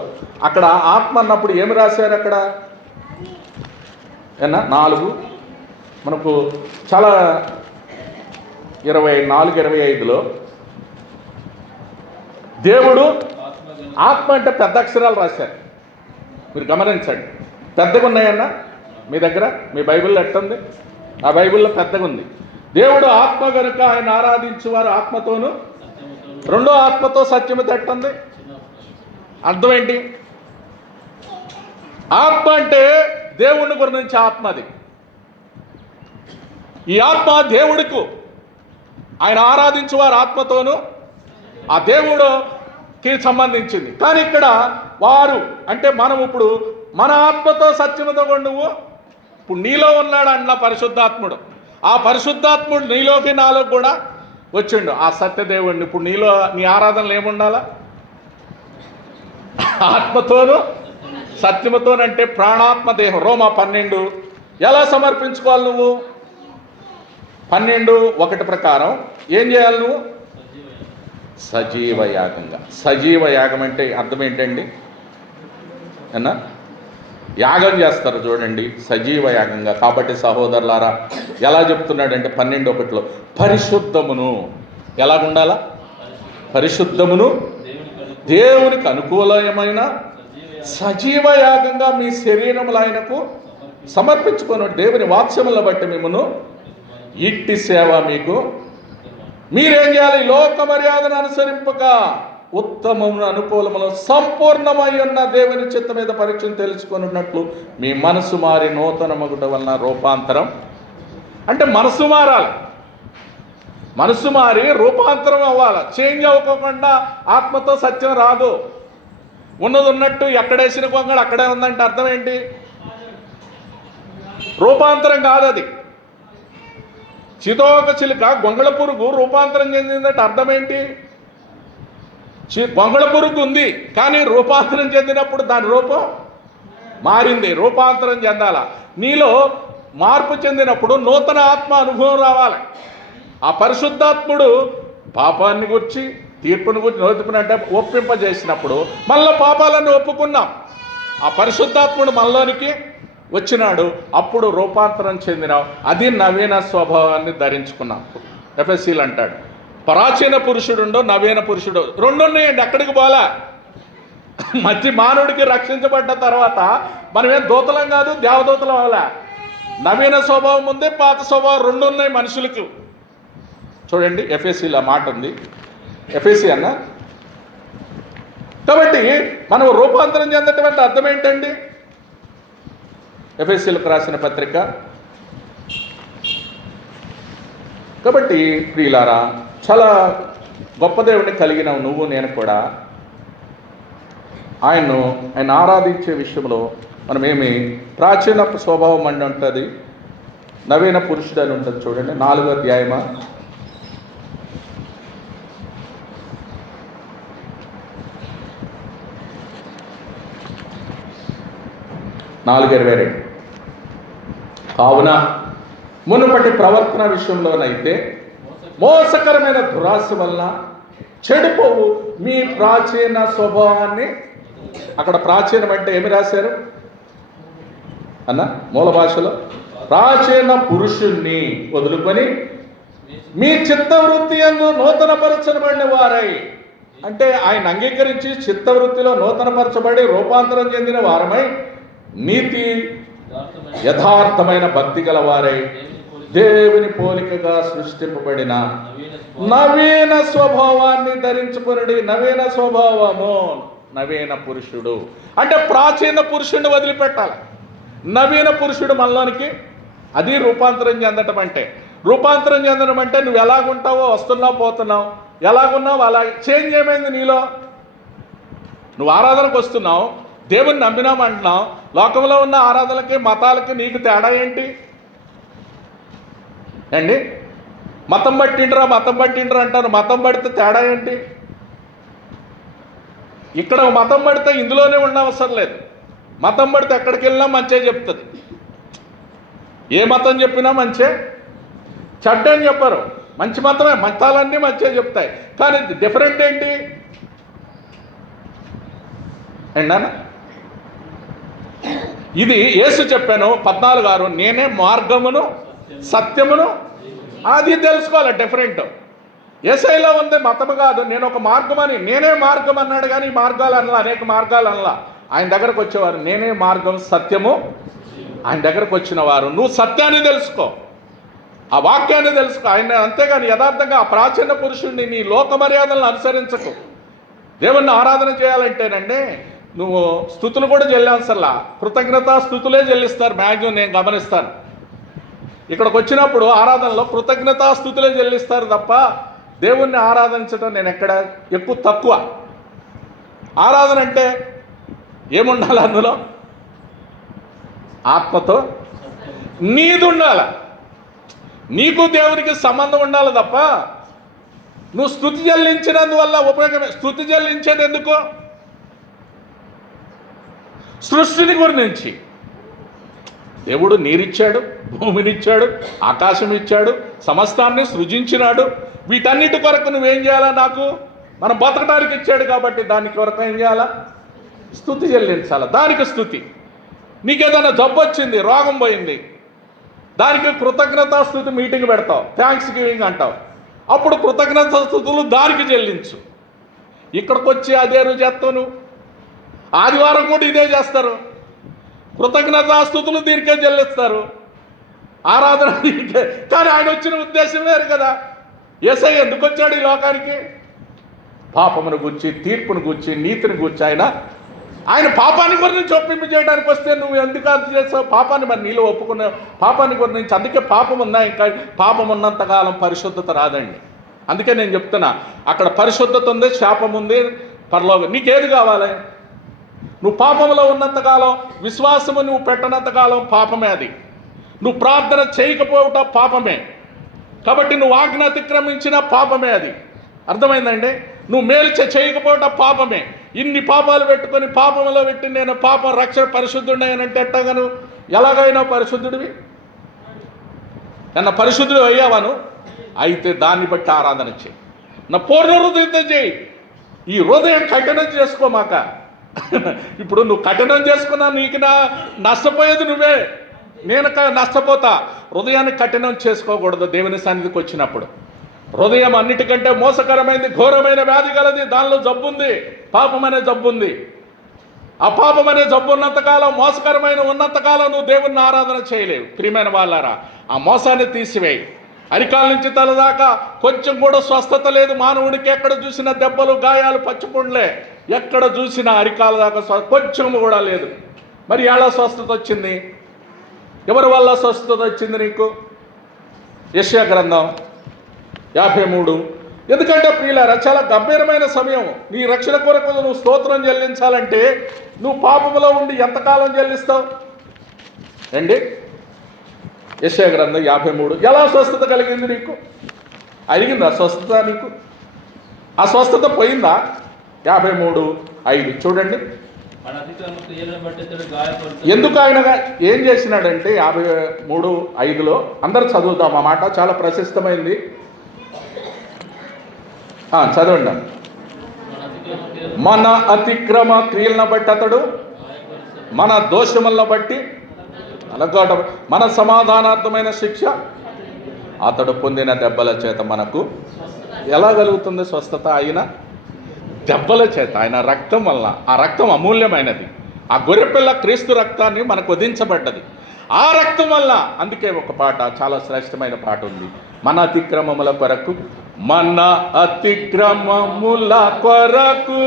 అక్కడ ఆత్మ అన్నప్పుడు ఏమి రాశారు? అక్కడ 4 మనకు చాలా 24:25లో దేవుడు ఆత్మ అంటే పెద్ద అక్షరాలు రాశారు. మీరు గమనించండి, పెద్దగా ఉన్నాయన్నా మీ దగ్గర, మీ బైబిల్లో ఎట్టుంది? ఆ బైబిల్లో పెద్దగా ఉంది. దేవుడు ఆత్మ కనుక ఆయన ఆరాధించువారు ఆత్మతోను, రెండో ఆత్మతో సత్యముతో ఎట్టుంది? అర్థం ఏంటి? ఆత్మ అంటే దేవుని గురించి ఆత్మది. ఈ ఆత్మ దేవుడికి ఆయన ఆరాధించువారు ఆత్మతోను, ఆ దేవుడుకి సంబంధించింది. కానీ ఇక్కడ వారు అంటే మనం ఇప్పుడు మన ఆత్మతో సత్యముతో నువ్వు ఇప్పుడు నీలో ఉన్నాడు అన్న పరిశుద్ధాత్ముడు. ఆ పరిశుద్ధాత్ముడు నీలోకి నాలో కూడా వచ్చిండు. ఆ సత్యదేవుడిని ఇప్పుడు నీలో నీ ఆరాధనలు ఏముండాలా? ఆత్మతోను సత్యముతోనంటే ప్రాణాత్మ దేహం. రోమా 12 ఎలా సమర్పించుకోవాలి? నువ్వు 12:1 ప్రకారం ఏం చేయాలి? నువ్వు సజీవ యాగంగా. సజీవ యాగం అంటే అర్థం ఏంటండి? అన్నా యాగం చేస్తారు చూడండి, సజీవ యాగంగా. కాబట్టి సహోదరులారా ఎలా చెప్తున్నాడంటే 12:1లో పరిశుద్ధమును ఎలా ఉండాలా? పరిశుద్ధమును దేవునికి అనుకూలమైన సజీవ యాగంగా మీ శరీరములు ఆయనకు సమర్పించుకొని దేవుని వాత్సల్యములను బట్టి మిమ్మను ఇట్టి సేవ మీకు మీరేం చేయాలి? లోక మర్యాదను అనుసరింపక ఉత్తమమును అనుకూలములు సంపూర్ణమై ఉన్న దేవుని చిత్త మీద పరీక్షను తెలుసుకున్నట్లు మీ మనసు మారి నూతన మగుట వలన రూపాంతరం. అంటే మనసు మారాలి, మనసు మారి రూపాంతరం అవ్వాలి. చేంజ్ అవ్వకుండా ఆత్మతో సత్యం రాదు. ఉన్నది ఉన్నట్టు ఎక్కడేసిన కొంగడు అక్కడే ఉందంటే అర్థం ఏంటి? రూపాంతరం కాదు అది. చితోక చిలుక గొంగళ పురుగు రూపాంతరం చెందిందంటే అర్థం ఏంటి? గొంగళ పురుగు ఉంది కానీ రూపాంతరం చెందినప్పుడు దాని రూపం మారింది. రూపాంతరం చెందాల. నీలో మార్పు చెందినప్పుడు నూతన ఆత్మ అనుభవం రావాలి. ఆ పరిశుద్ధాత్ముడు పాపాన్ని గురించి, తీర్పుని గురించి నోతిపినంటే ఒప్పింపజేసినప్పుడు మళ్ళీ పాపాలను ఒప్పుకున్నాం. ఆ పరిశుద్ధాత్ముడు మనలోనికి వచ్చినాడు. అప్పుడు రూపాంతరం చెందినాం. అది నవీన స్వభావాన్ని ధరించుకున్నాం. ఎఫ్ఎస్సీలు అంటాడు ప్రాచీన పురుషుడుండో నవీన పురుషుడు రెండు ఉన్నాయండి. ఎక్కడికి పోలా. మంచి మానవుడికి రక్షించబడ్డ తర్వాత మనమేం దూతలం కాదు, దేవదూతలం అవ్వాలా. నవీన స్వభావం ఉంది, పాత స్వభావం రెండు ఉన్నాయి మనుషులకు. చూడండి ఎఫ్ఎస్సీలో మాట ఉంది. ఎఫ్ఎస్సీ అన్న. కాబట్టి మనం రూపాంతరం చెందటం అర్థం ఏంటండి? ఎఫ్ఎస్సీలకు రాసిన పత్రిక. కాబట్టి ప్రియులారా చాలా గొప్ప దేవుడిని కలిగిన నువ్వు నేను కూడా ఆయన ఆరాధించే విషయంలో మనమేమి ప్రాచీన స్వభావం అని ఉంటుంది, నవీన పురుషుడు అని ఉంటుంది. చూడండి 4వ అధ్యాయమా 4:22. కావున మునుపటి ప్రవర్తన విషయంలోనైతే మోసకరమైన దురాశ వల్ల చెడిపోవు మీ ప్రాచీన స్వభావాన్ని, అక్కడ ప్రాచీనం అంటే ఏమి రాశారు అన్న మూల భాషలో, ప్రాచీన పురుషుణ్ణి వదులుకొని మీ చిత్తవృత్తి యందు నూతనపరచబడిన వారై, అంటే ఆయన అంగీకరించి చిత్తవృత్తిలో నూతనపరచబడి రూపాంతరం చెందిన వారమై నీతి యథార్థమైన భక్తి గల వారై దేవుని పోలికగా సృష్టింపబడిన నవీన స్వభావాన్ని ధరించుకుని. నవీన స్వభావము నవీన పురుషుడు అంటే ప్రాచీన పురుషుడిని వదిలిపెట్టాలి. నవీన పురుషుడు మనలోనికి, అది రూపాంతరం చెందటం అంటే. రూపాంతరం చెందడం అంటే నువ్వు ఎలాగుంటావో వస్తున్నావు పోతున్నావు, ఎలాగున్నావు అలా. చేంజ్ ఏమైంది నీలో? నువ్వు ఆరాధనకు వస్తున్నావు, దేవుని నమ్మినామంటున్నావు, లోకంలో ఉన్న ఆరాధనలకి మతాలకి నీకు తేడా ఏంటి అండి? మతం పట్టిండ్రా అంటారు. మతం పడితే తేడా ఏంటి? ఇక్కడ మతం పడితే ఇందులోనే ఉండవసరం లేదు. మతం పడితే ఎక్కడికి వెళ్ళినా మంచిగా చెప్తుంది. ఏ మతం చెప్పినా మంచే, చెడ్డ అని చెప్పరు. మంచి మతమే, మతాలన్నీ మంచిగా చెప్తాయి. కానీ డిఫరెంట్ ఏంటి అండి? ఇది యేసు చెప్పాను 14:6, నేనే మార్గమును సత్యమును. అది తెలుసుకోవాలి డిఫరెంట్. యేసయ్యలో ఉంది మతము కాదు, నేను ఒక మార్గమని. నేనే మార్గం అన్నాడు, కానీ ఈ మార్గాలు అనలా, అనేక మార్గాలు అనలా. ఆయన దగ్గరకు వచ్చేవారు నేనే మార్గం సత్యము. ఆయన దగ్గరకు వచ్చిన వారు నువ్వు సత్యాన్ని తెలుసుకో, ఆ వాక్యాన్ని తెలుసుకో ఆయన. అంతేగాని యథార్థంగా ఆ ప్రాచీన పురుషుడిని నీ లోక మర్యాదలను అనుసరించకు. దేవుణ్ణి ఆరాధన చేయాలంటేనండి నువ్వు స్తుతులు కూడా చెల్లించల్లా, కృతజ్ఞతా స్తుతులే చెల్లిస్తారు మ్యాక్సిమం. నేను గమనిస్తాను ఇక్కడికి వచ్చినప్పుడు ఆరాధనలో కృతజ్ఞతా స్తుతులే చెల్లిస్తారు తప్ప దేవుణ్ణి ఆరాధించడం నేను ఎక్కడ ఎక్కువ తక్కువ. ఆరాధన అంటే ఏముండాలి? అందులో ఆత్మతో నీది ఉండాలి, నీకు దేవునికి సంబంధం ఉండాలి తప్ప నువ్వు స్తుతి చెల్లించినందువల్ల ఉపయోగమే. స్తుతి చెల్లించేది ఎందుకు? సృష్టిని గురించి. దేవుడు నీరిచ్చాడు, భూమినిచ్చాడు, ఆకాశం ఇచ్చాడు, సమస్తాన్ని సృజించినాడు. వీటన్నిటి కొరకు నువ్వేం చేయాలా? నాకు మనం బతకడానికి ఇచ్చాడు కాబట్టి దాని కొరకు ఏం చేయాలా? స్తుతి చెల్లించాలా. దానికి స్తుతి. నీకేదైనా జబ్బు వచ్చింది, రోగం పోయింది, దానికి కృతజ్ఞతాస్తుతి మీటింగ్ పెడతావు, థ్యాంక్స్ గివింగ్ అంటావు. అప్పుడు కృతజ్ఞతాస్తుతులు దానికి చెల్లించు. ఇక్కడికి వచ్చి అదే రోజు చేస్తావు. ఆదివారం కూడా ఇదే చేస్తారు, కృతజ్ఞతాస్తుతులు దీనికే చెల్లిస్తారు, ఆరాధన దీనికే. కానీ ఆయన వచ్చిన ఉద్దేశం వేరు కదా. యేసయ్య ఎందుకు వచ్చాడు ఈ లోకానికి? పాపమును గురించి, తీర్పును గురించి, నీతిని గురించి. ఆయన పాపాన్ని గురించి ఒప్పింపు చేయడానికి వస్తే నువ్వు ఎందుకు అది చేస్తావు? పాపాన్ని మరి నీళ్ళు ఒప్పుకున్నావు, పాపాన్ని గురించి. అందుకే పాపం ఉందా? ఇంకా పాపం ఉన్నంతకాలం పరిశుద్ధత రాదండి. అందుకే నేను చెప్తున్నా, అక్కడ పరిశుద్ధత ఉంది, శాపం ఉంది, పరలోకం. నీకేది కావాలి? నువ్వు పాపంలో ఉన్నంతకాలం, విశ్వాసము నువ్వు పెట్టనంతకాలం పాపమే అది. నువ్వు ప్రార్థన చేయకపోవటం పాపమే. కాబట్టి నువ్వు ఆజ్ఞ అతిక్రమించిన పాపమే అది. అర్థమైందండి? నువ్వు మేలు చేయకపోవటం పాపమే. ఇన్ని పాపాలు పెట్టుకొని పాపంలో పెట్టి నేను పాపం రక్షణ పరిశుద్ధుడినంటే ఎట్టగాను? ఎలాగైనా పరిశుద్ధుడివి నన్ను పరిశుద్ధుడు అయ్యావాను? అయితే దాన్ని బట్టి ఆరాధన చేయి, నా పూర్ణ హృదయంతో చేయి. ఈ హృదయం కఠినం చేసుకోమాక. ఇప్పుడు నువ్వు కఠినం చేసుకున్నా నీకు నష్టపోయేది నువ్వే, నేను నష్టపోతా. హృదయాన్ని కఠినం చేసుకోకూడదు. దేవుని సన్నిధికి వచ్చినప్పుడు హృదయం అన్నిటికంటే మోసకరమైనది, ఘోరమైన వ్యాధి గలది. దానిలో జబ్బు ఉంది, పాపం అనే జబ్బు ఉంది. ఆ పాపం అనే జబ్బు ఉన్నంతకాలం, మోసకరమైన ఉన్నంతకాలం నువ్వు దేవుణ్ణి ఆరాధన చేయలేవు. ప్రియమైన వాళ్ళారా, ఆ మోసాన్ని తీసివేయి. అరికాల నుంచి తలదాకా కొంచెం కూడా స్వస్థత లేదు మానవుడికి. ఎక్కడ చూసినా దెబ్బలు, గాయాలు, పచ్చిపుండ్లే. ఎక్కడ చూసినా అరికాల దాకా కొంచెం కూడా లేదు. మరి ఎలా స్వస్థత వచ్చింది? ఎవరి వల్ల స్వస్థత వచ్చింది నీకు? యెషయా గ్రంథం 53 ఎందుకంటే ప్రియులారా, చాలా గంభీరమైన సమయం. నీ రక్షణ కొరకు నువ్వు స్తోత్రం చెల్లించాలంటే నువ్వు పాపములో ఉండి ఎంతకాలం చెల్లిస్తావు అండి? యెషయా గ్రంథం 53. ఎలా స్వస్థత కలిగింది నీకు? అడిగిందా స్వస్థత నీకు? ఆ స్వస్థత పోయిందా? 53:5 చూడండి. మన అతిక్రమ క్రియలను బట్టి ఇతడు గాయపడుతూ ఎందుకు ఆయన ఏం చేసినాడంటే 53:5లో అందరు చదువుతాం ఆ మాట, చాలా ప్రశస్తమైంది. చదవండి. మన అతిక్రమ క్రియలను బట్టి అతడు, మన దోషములను బట్టి అలగాట, మన సమాధానార్థమైన శిక్ష అతడు పొందిన దెబ్బల చేత మనకు ఎలా కలుగుతుంది స్వస్థత? ఆయన దెబ్బల చేత, ఆయన రక్తం వల్ల. ఆ రక్తం అమూల్యమైనది. ఆ గొర్రెపిల్ల క్రీస్తు రక్తాన్ని మనకు వధించబడ్డది. ఆ రక్తం వల్ల. అందుకే ఒక పాట, చాలా శ్రేష్టమైన పాట ఉంది. మన అతిక్రమముల కొరకు, మన అతిక్రమముల కొరకు,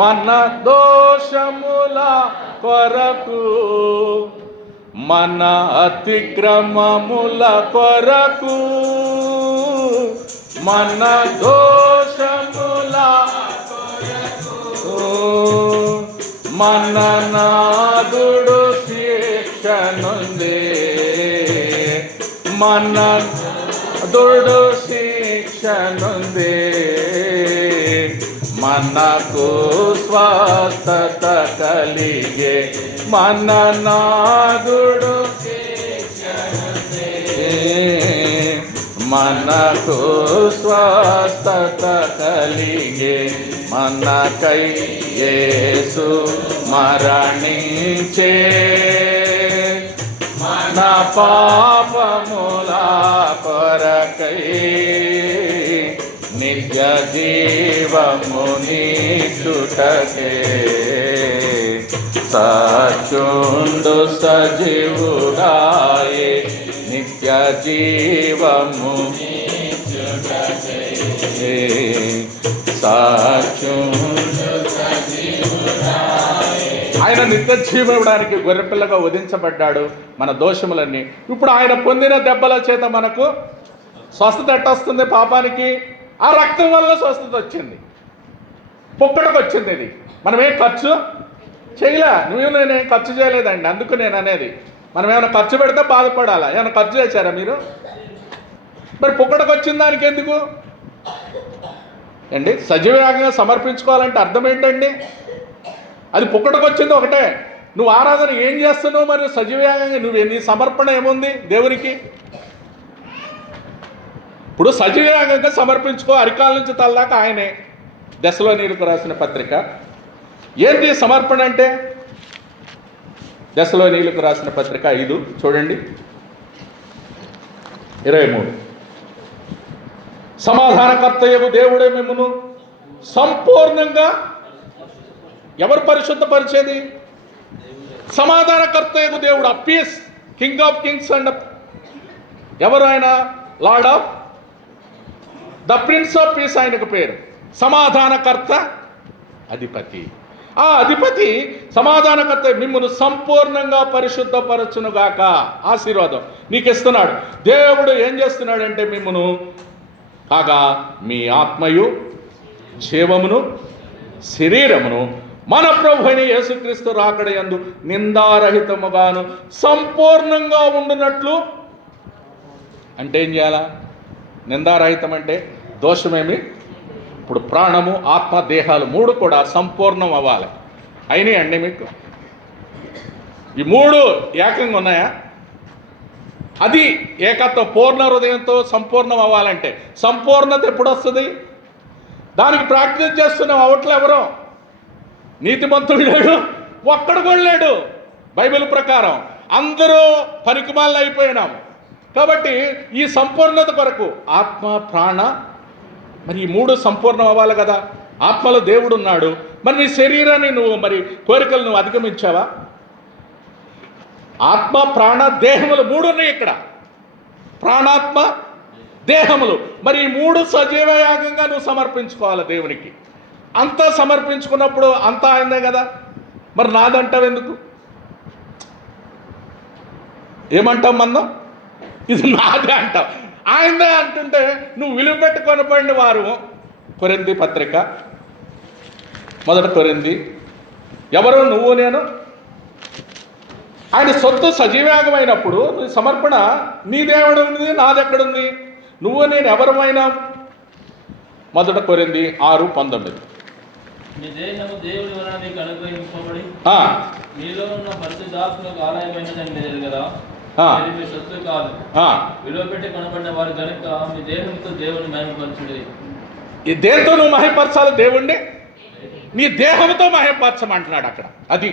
మన దోషముల కొరకు, మన అతిక్రమముల కొరకు, మన దోషముల కొరకు, మన నాదుడు శిక్షనుందే, మన నాదుడు శిక్షనుందే, మనకు స్వస్థత కలిగే, మన నాదుడు శిక్షనుందే, మనకు స్వస్థత కలిగే, మనకై యేసు మరణించే, మన పాపముల కొరకై నిత్య జీవమునిచుటకే, సచుండు సజీవుడాయే, నిత్య జీవము ఆయన నిత్య జీవం ఇవ్వడానికి గొర్రెపిల్లగా వధించబడ్డాడు మన దోషములన్నీ. ఇప్పుడు ఆయన పొందిన దెబ్బల చేత మనకు స్వస్థత ఎట్టొస్తుంది పాపానికి? ఆ రక్తం వల్ల స్వస్థత వచ్చింది, పొక్కడికి వచ్చింది. ఇది మనమేం ఖర్చు చేయలే, నేనేం ఖర్చు చేయలేదండి. అందుకు నేను అనేది, మనం ఏమైనా ఖర్చు పెడితే బాధపడాలా? ఏమైనా ఖర్చు చేశారా మీరు? మరి పొక్కడికి వచ్చిన దానికి ఎందుకు అండి? సజీవయాగంగా సమర్పించుకోవాలంటే అర్థం ఏంటండి? అది పొక్కడికి వచ్చింది ఒకటే. నువ్వు ఆరాధన ఏం చేస్తున్నావు? మరి సజీవయాగంగా నీ సమర్పణ ఏముంది దేవునికి? ఇప్పుడు సజీవయాగంగా సమర్పించుకో, అరికాల నుంచి తలదాకా ఆయనే. దశలోనీయులకు రాసిన పత్రిక. ఏంటి సమర్పణ అంటే? దశలోనీయులకు రాసిన పత్రిక 5 చూడండి, 23. సమాధానకర్తయగు దేవుడే మిమ్మును సంపూర్ణంగా, ఎవరు పరిశుద్ధపరిచేది? సమాధానకర్తయగు దేవుడు. Peace, king of kings and ఎవరు ఆయన? Lord of the prince of peace ఆయనకు పేరు. సమాధానకర్త, అధిపతి. ఆ అధిపతి సమాధానకర్త మిమ్మును సంపూర్ణంగా పరిశుద్ధపరచునుగాక. ఆశీర్వాదం నీకు ఇస్తున్నాడు దేవుడు. ఏం చేస్తున్నాడంటే మిమ్మును కాగా మీ ఆత్మయు జీవమును శరీరమును మన ప్రభువైన యేసుక్రీస్తు రాకడ యందు నిందారహితముగాను సంపూర్ణంగా ఉండునట్లు. అంటే ఏం చేయాలా? నిందారహితం అంటే దోషమేమి? ఇప్పుడు ప్రాణము, ఆత్మ, దేహాలు 3 కూడా సంపూర్ణం అవ్వాలి. అయినాయి అండి మీకు? ఈ 3 ఏకంగా ఉన్నాయా? అది ఏకత్వం, పూర్ణ హృదయంతో సంపూర్ణం అవ్వాలంటే. సంపూర్ణత ఎప్పుడు వస్తుంది? దానికి ప్రాక్టీస్ చేస్తున్నాం. అవట్లు ఎవరో నీతిమంతుడు లేడు, ఒక్కడు కూడా లేడు. బైబిల్ ప్రకారం అందరూ పనికిమాలిన అయిపోయినాము. కాబట్టి ఈ సంపూర్ణత కొరకు ఆత్మ, ప్రాణ, మరి ఈ 3 సంపూర్ణం అవ్వాలి కదా. ఆత్మలో దేవుడు ఉన్నాడు. మరి నీ శరీరాన్ని మరి కోరికలు నువ్వు అధిగమించావా? ఆత్మ, ప్రాణ, దేహములు 3 ఉన్నాయి ఇక్కడ. ప్రాణాత్మ, దేహములు. మరి ఈ 3 సజీవయాగంగా నువ్వు సమర్పించుకోవాలి దేవునికి. అంతా సమర్పించుకున్నప్పుడు అంతా ఆయనదే కదా. మరి నాదంటావు ఎందుకు? ఏమంటాం మనం? ఇది నాదే అంటావు. ఆయనదే అంటుంటే నువ్వు విలువ పెట్టి కొనబడిన వారు. కొరింథీ పత్రిక మొదటి కొరింథీ, ఎవరు నువ్వు నేను? ఆయన సొత్తు సజీవేగమైనప్పుడు నీ సమర్పణ నీదేవుడు ఉంది, నాదెక్కడుంది? నువ్వు నేను ఎవరమైనా? మొదటి కొరింథీ 6:19. మీ దేహము దేవుని వలన మీకు అనుగ్రహింపబడి మీలో ఉన్న పరిశుద్ధాత్మకు ఆలయమైనదని మీరు ఎరుగరా? ఇది మీ సొత్తు కాదు, విలువ పెట్టి కొనబడిన వారు కనుక మీ దేహంతో దేవుని మహిమపరచుడి. ఈ దేంతో నువ్వు మహిమపరచాలి దేవుణ్ణి? నీ దేహంతో మహిమపరచమంటున్నాడు అక్కడ. అది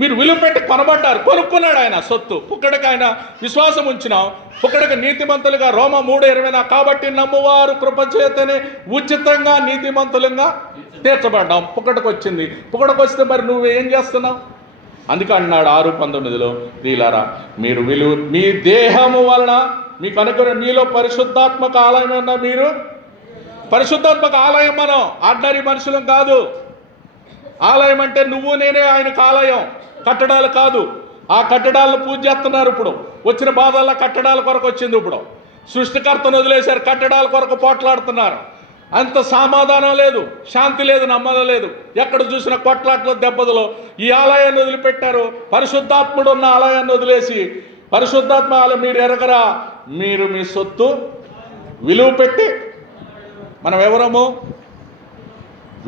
మీరు విలువ పెట్టి కొనబడ్డారు, కొనుక్కున్నాడు ఆయన సొత్తు. పుక్కడికి ఆయన విశ్వాసం ఉంచినాం, పుక్కడికి నీతిమంతులుగా రోమ 3:20 కాబట్టి నమ్మువారు కృపచేతనే ఉచితంగా నీతిమంతులుగా తీర్చబడ్డాం. పుక్కడికి వచ్చింది. పుక్కడికి వస్తే మరి నువ్వు ఏం చేస్తున్నావు? అందుకే అన్నాడు 6:19 ప్రియులారా, మీరు మీ దేహము వలన మీకు అనుకున్న మీలో పరిశుద్ధాత్మక ఆలయం అన్నా. మీరు పరిశుద్ధాత్మక ఆలయం, మనం ఆర్డినరీ మనుషులం కాదు. ఆలయం అంటే నువ్వు నేనే ఆయనకు ఆలయం, కట్టడాలు కాదు. ఆ కట్టడాలను పూజ చేస్తున్నారు. ఇప్పుడు వచ్చిన బాధల్లో కట్టడాల కొరకు వచ్చింది. ఇప్పుడు సృష్టికర్తను వదిలేశారు, కట్టడాల కొరకు పోట్లాడుతున్నారు. అంత సమాధానం లేదు, శాంతి లేదు, నమ్మదం లేదు. ఎక్కడ చూసిన కొట్లాట్లు, దెబ్బలు. ఈ ఆలయాన్ని వదిలిపెట్టారు. పరిశుద్ధాత్ముడు ఉన్న ఆలయాన్ని వదిలేసి పరిశుద్ధాత్మ ఆలయం మీరు ఎరగరా? మీరు మీ సొత్తు విలువ పెట్టి, మనం ఎవరము?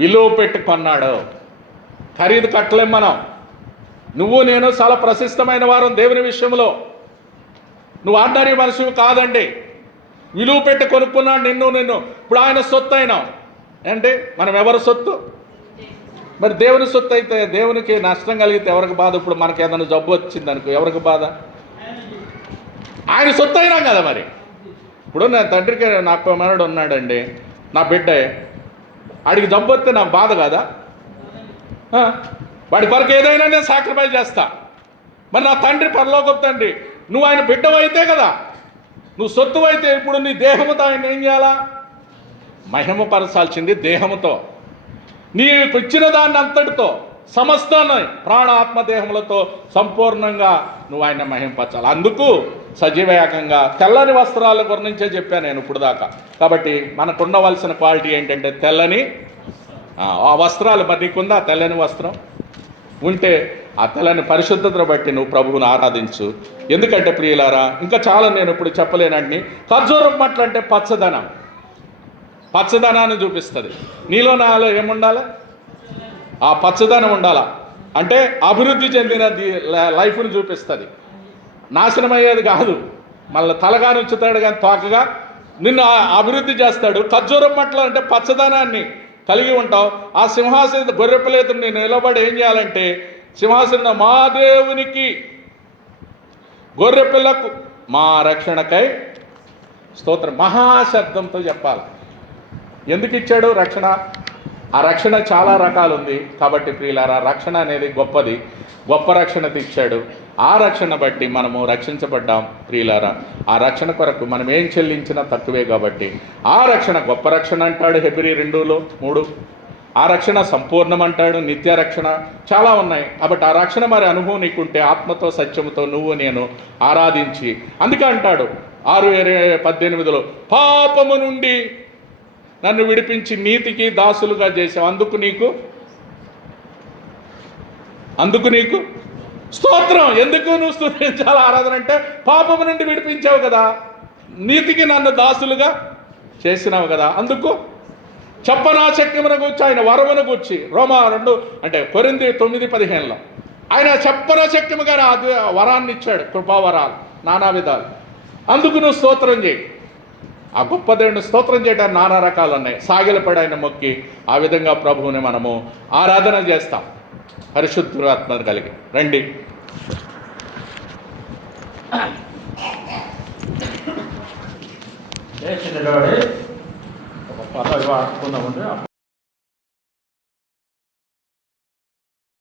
విలువ పెట్టి కొన్నాడు. ఖరీదు కట్టలేం మనం. నువ్వు నేను చాలా ప్రశస్తమైన వారం దేవుని విషయంలో. నువ్వు ఆర్డినరీ మనిషివి కాదండి. విలువ పెట్టి కొనుక్కున్నాడు నిన్ను. ఇప్పుడు ఆయన సొత్తు అయినావు అంటే మనం ఎవరి సొత్తు? మరి దేవుని సొత్తు అయితే దేవునికి నష్టం కలిగితే ఎవరికి బాధ? ఇప్పుడు మనకి ఏదైనా జబ్బు వచ్చింది అనుకో, ఎవరికి బాధ? ఆయన సొత్తు అయినాం కదా. మరి ఇప్పుడు నా తండ్రికి నాకు మనడు ఉన్నాడండి, నా బిడ్డే, ఆడికి జబ్బు వస్తే నాకు బాధ కాదా? వాడి కొరకు ఏదైనా నేను సాక్రిఫైస్ చేస్తా. మరి నా తండ్రి పరలోకపు తండ్రి, నువ్వు ఆయన బిడ్డవైతే కదా, నువ్వు సొత్తు అయితే ఇప్పుడు నీ దేహముతో ఆయన ఏం చేయాలా? మహిమపరచాల్సింది దేహముతో. నీకు ఇచ్చిన దాన్ని అంతటితో, సమస్తాన్ని ప్రాణ ఆత్మదేహములతో సంపూర్ణంగా నువ్వు ఆయన మహిమపరచాలి. అందుకు సజీవయాగంగా తెల్లని వస్త్రాల గురించే చెప్పాను నేను ఇప్పుడు దాకా. కాబట్టి మనకు ఉండవలసిన క్వాలిటీ ఏంటంటే తెల్లని ఆ వస్త్రాలు. మరి నీకుందా తెల్లని వస్త్రం? ఉంటే ఆ తెల్లని పరిశుద్ధతను బట్టి నువ్వు ప్రభువును ఆరాధించు. ఎందుకంటే ప్రియులారా, ఇంకా చాలా నేను ఇప్పుడు చెప్పలేనండి. ఖర్జూరం మట్ల అంటే పచ్చదనం, పచ్చదనాన్ని చూపిస్తుంది. నీలో నాలో ఏముండాలి? ఆ పచ్చదనం ఉండాలా. అంటే అభివృద్ధి చెందిన లైఫ్ను చూపిస్తుంది. నాశనం అయ్యేది కాదు. మళ్ళీ తలగా నుంచుతాడు కానీ తోకగా నిన్ను అభివృద్ధి చేస్తాడు. ఖర్జూరం మట్ల అంటే పచ్చదనాన్ని కలిగి ఉంటావు. ఆ సింహాసన గొర్రెపిల్లతో నేను నిలబడి ఏం చేయాలంటే, సింహాసనం మా దేవునికి, గొర్రెపిల్లకు, మా రక్షణకై స్తోత్రం మహాశబ్దంతో చెప్పాలి. ఎందుకు ఇచ్చాడు రక్షణ? ఆ రక్షణ చాలా రకాలు ఉంది. కాబట్టి ప్రియులారా, రక్షణ అనేది గొప్పది. గొప్ప రక్షణ ఇచ్చాడు. ఆ రక్షణ బట్టి మనము రక్షించబడ్డాం ప్రియులారా. ఆ రక్షణ కొరకు మనం ఏం చెల్లించినా తక్కువే. కాబట్టి ఆ రక్షణ గొప్ప రక్షణ అంటాడు హెబ్రీ 2:3. ఆ రక్షణ సంపూర్ణం అంటాడు. నిత్య రక్షణ చాలా ఉన్నాయి. కాబట్టి ఆ రక్షణ మరి అనుభవం నీకుంటే ఆత్మతో సత్యముతో నువ్వు నేను ఆరాధించి, అందుకే అంటాడు 6:18 పాపము నుండి నన్ను విడిపించి నీతికి దాసులుగా చేసావు. అందుకు నీకు స్తోత్రం. ఎందుకు నువ్వు స్తుతించాలి? ఆరాధన అంటే పాపము నుండి విడిపించావు కదా, నీతికి నన్ను దాసులుగా చేసినావు కదా. అందుకు చెప్పనా శక్యమును గూర్చి, ఆయన వరమును గూర్చి రోమా 2 అంటే కొరింథీ 9:15 ఆయన చెప్పనా శక్యముగా వరాన్ని ఇచ్చాడు. కృపావరాలు నానా విధాలు. అందుకు నువ్వు స్తోత్రం చేయి. ఆ గొప్ప దేవుని స్తోత్రం చేయడానికి నానా రకాలు ఉన్నాయి. సాగిలపడి ఆయన మొక్కి ఆ విధంగా ప్రభువుని మనము ఆరాధన చేస్తాం పరిశుద్ధాత్మ కలిగి. రండి. చిన్నవాడే ఒక పద ఆడుకుందామంటే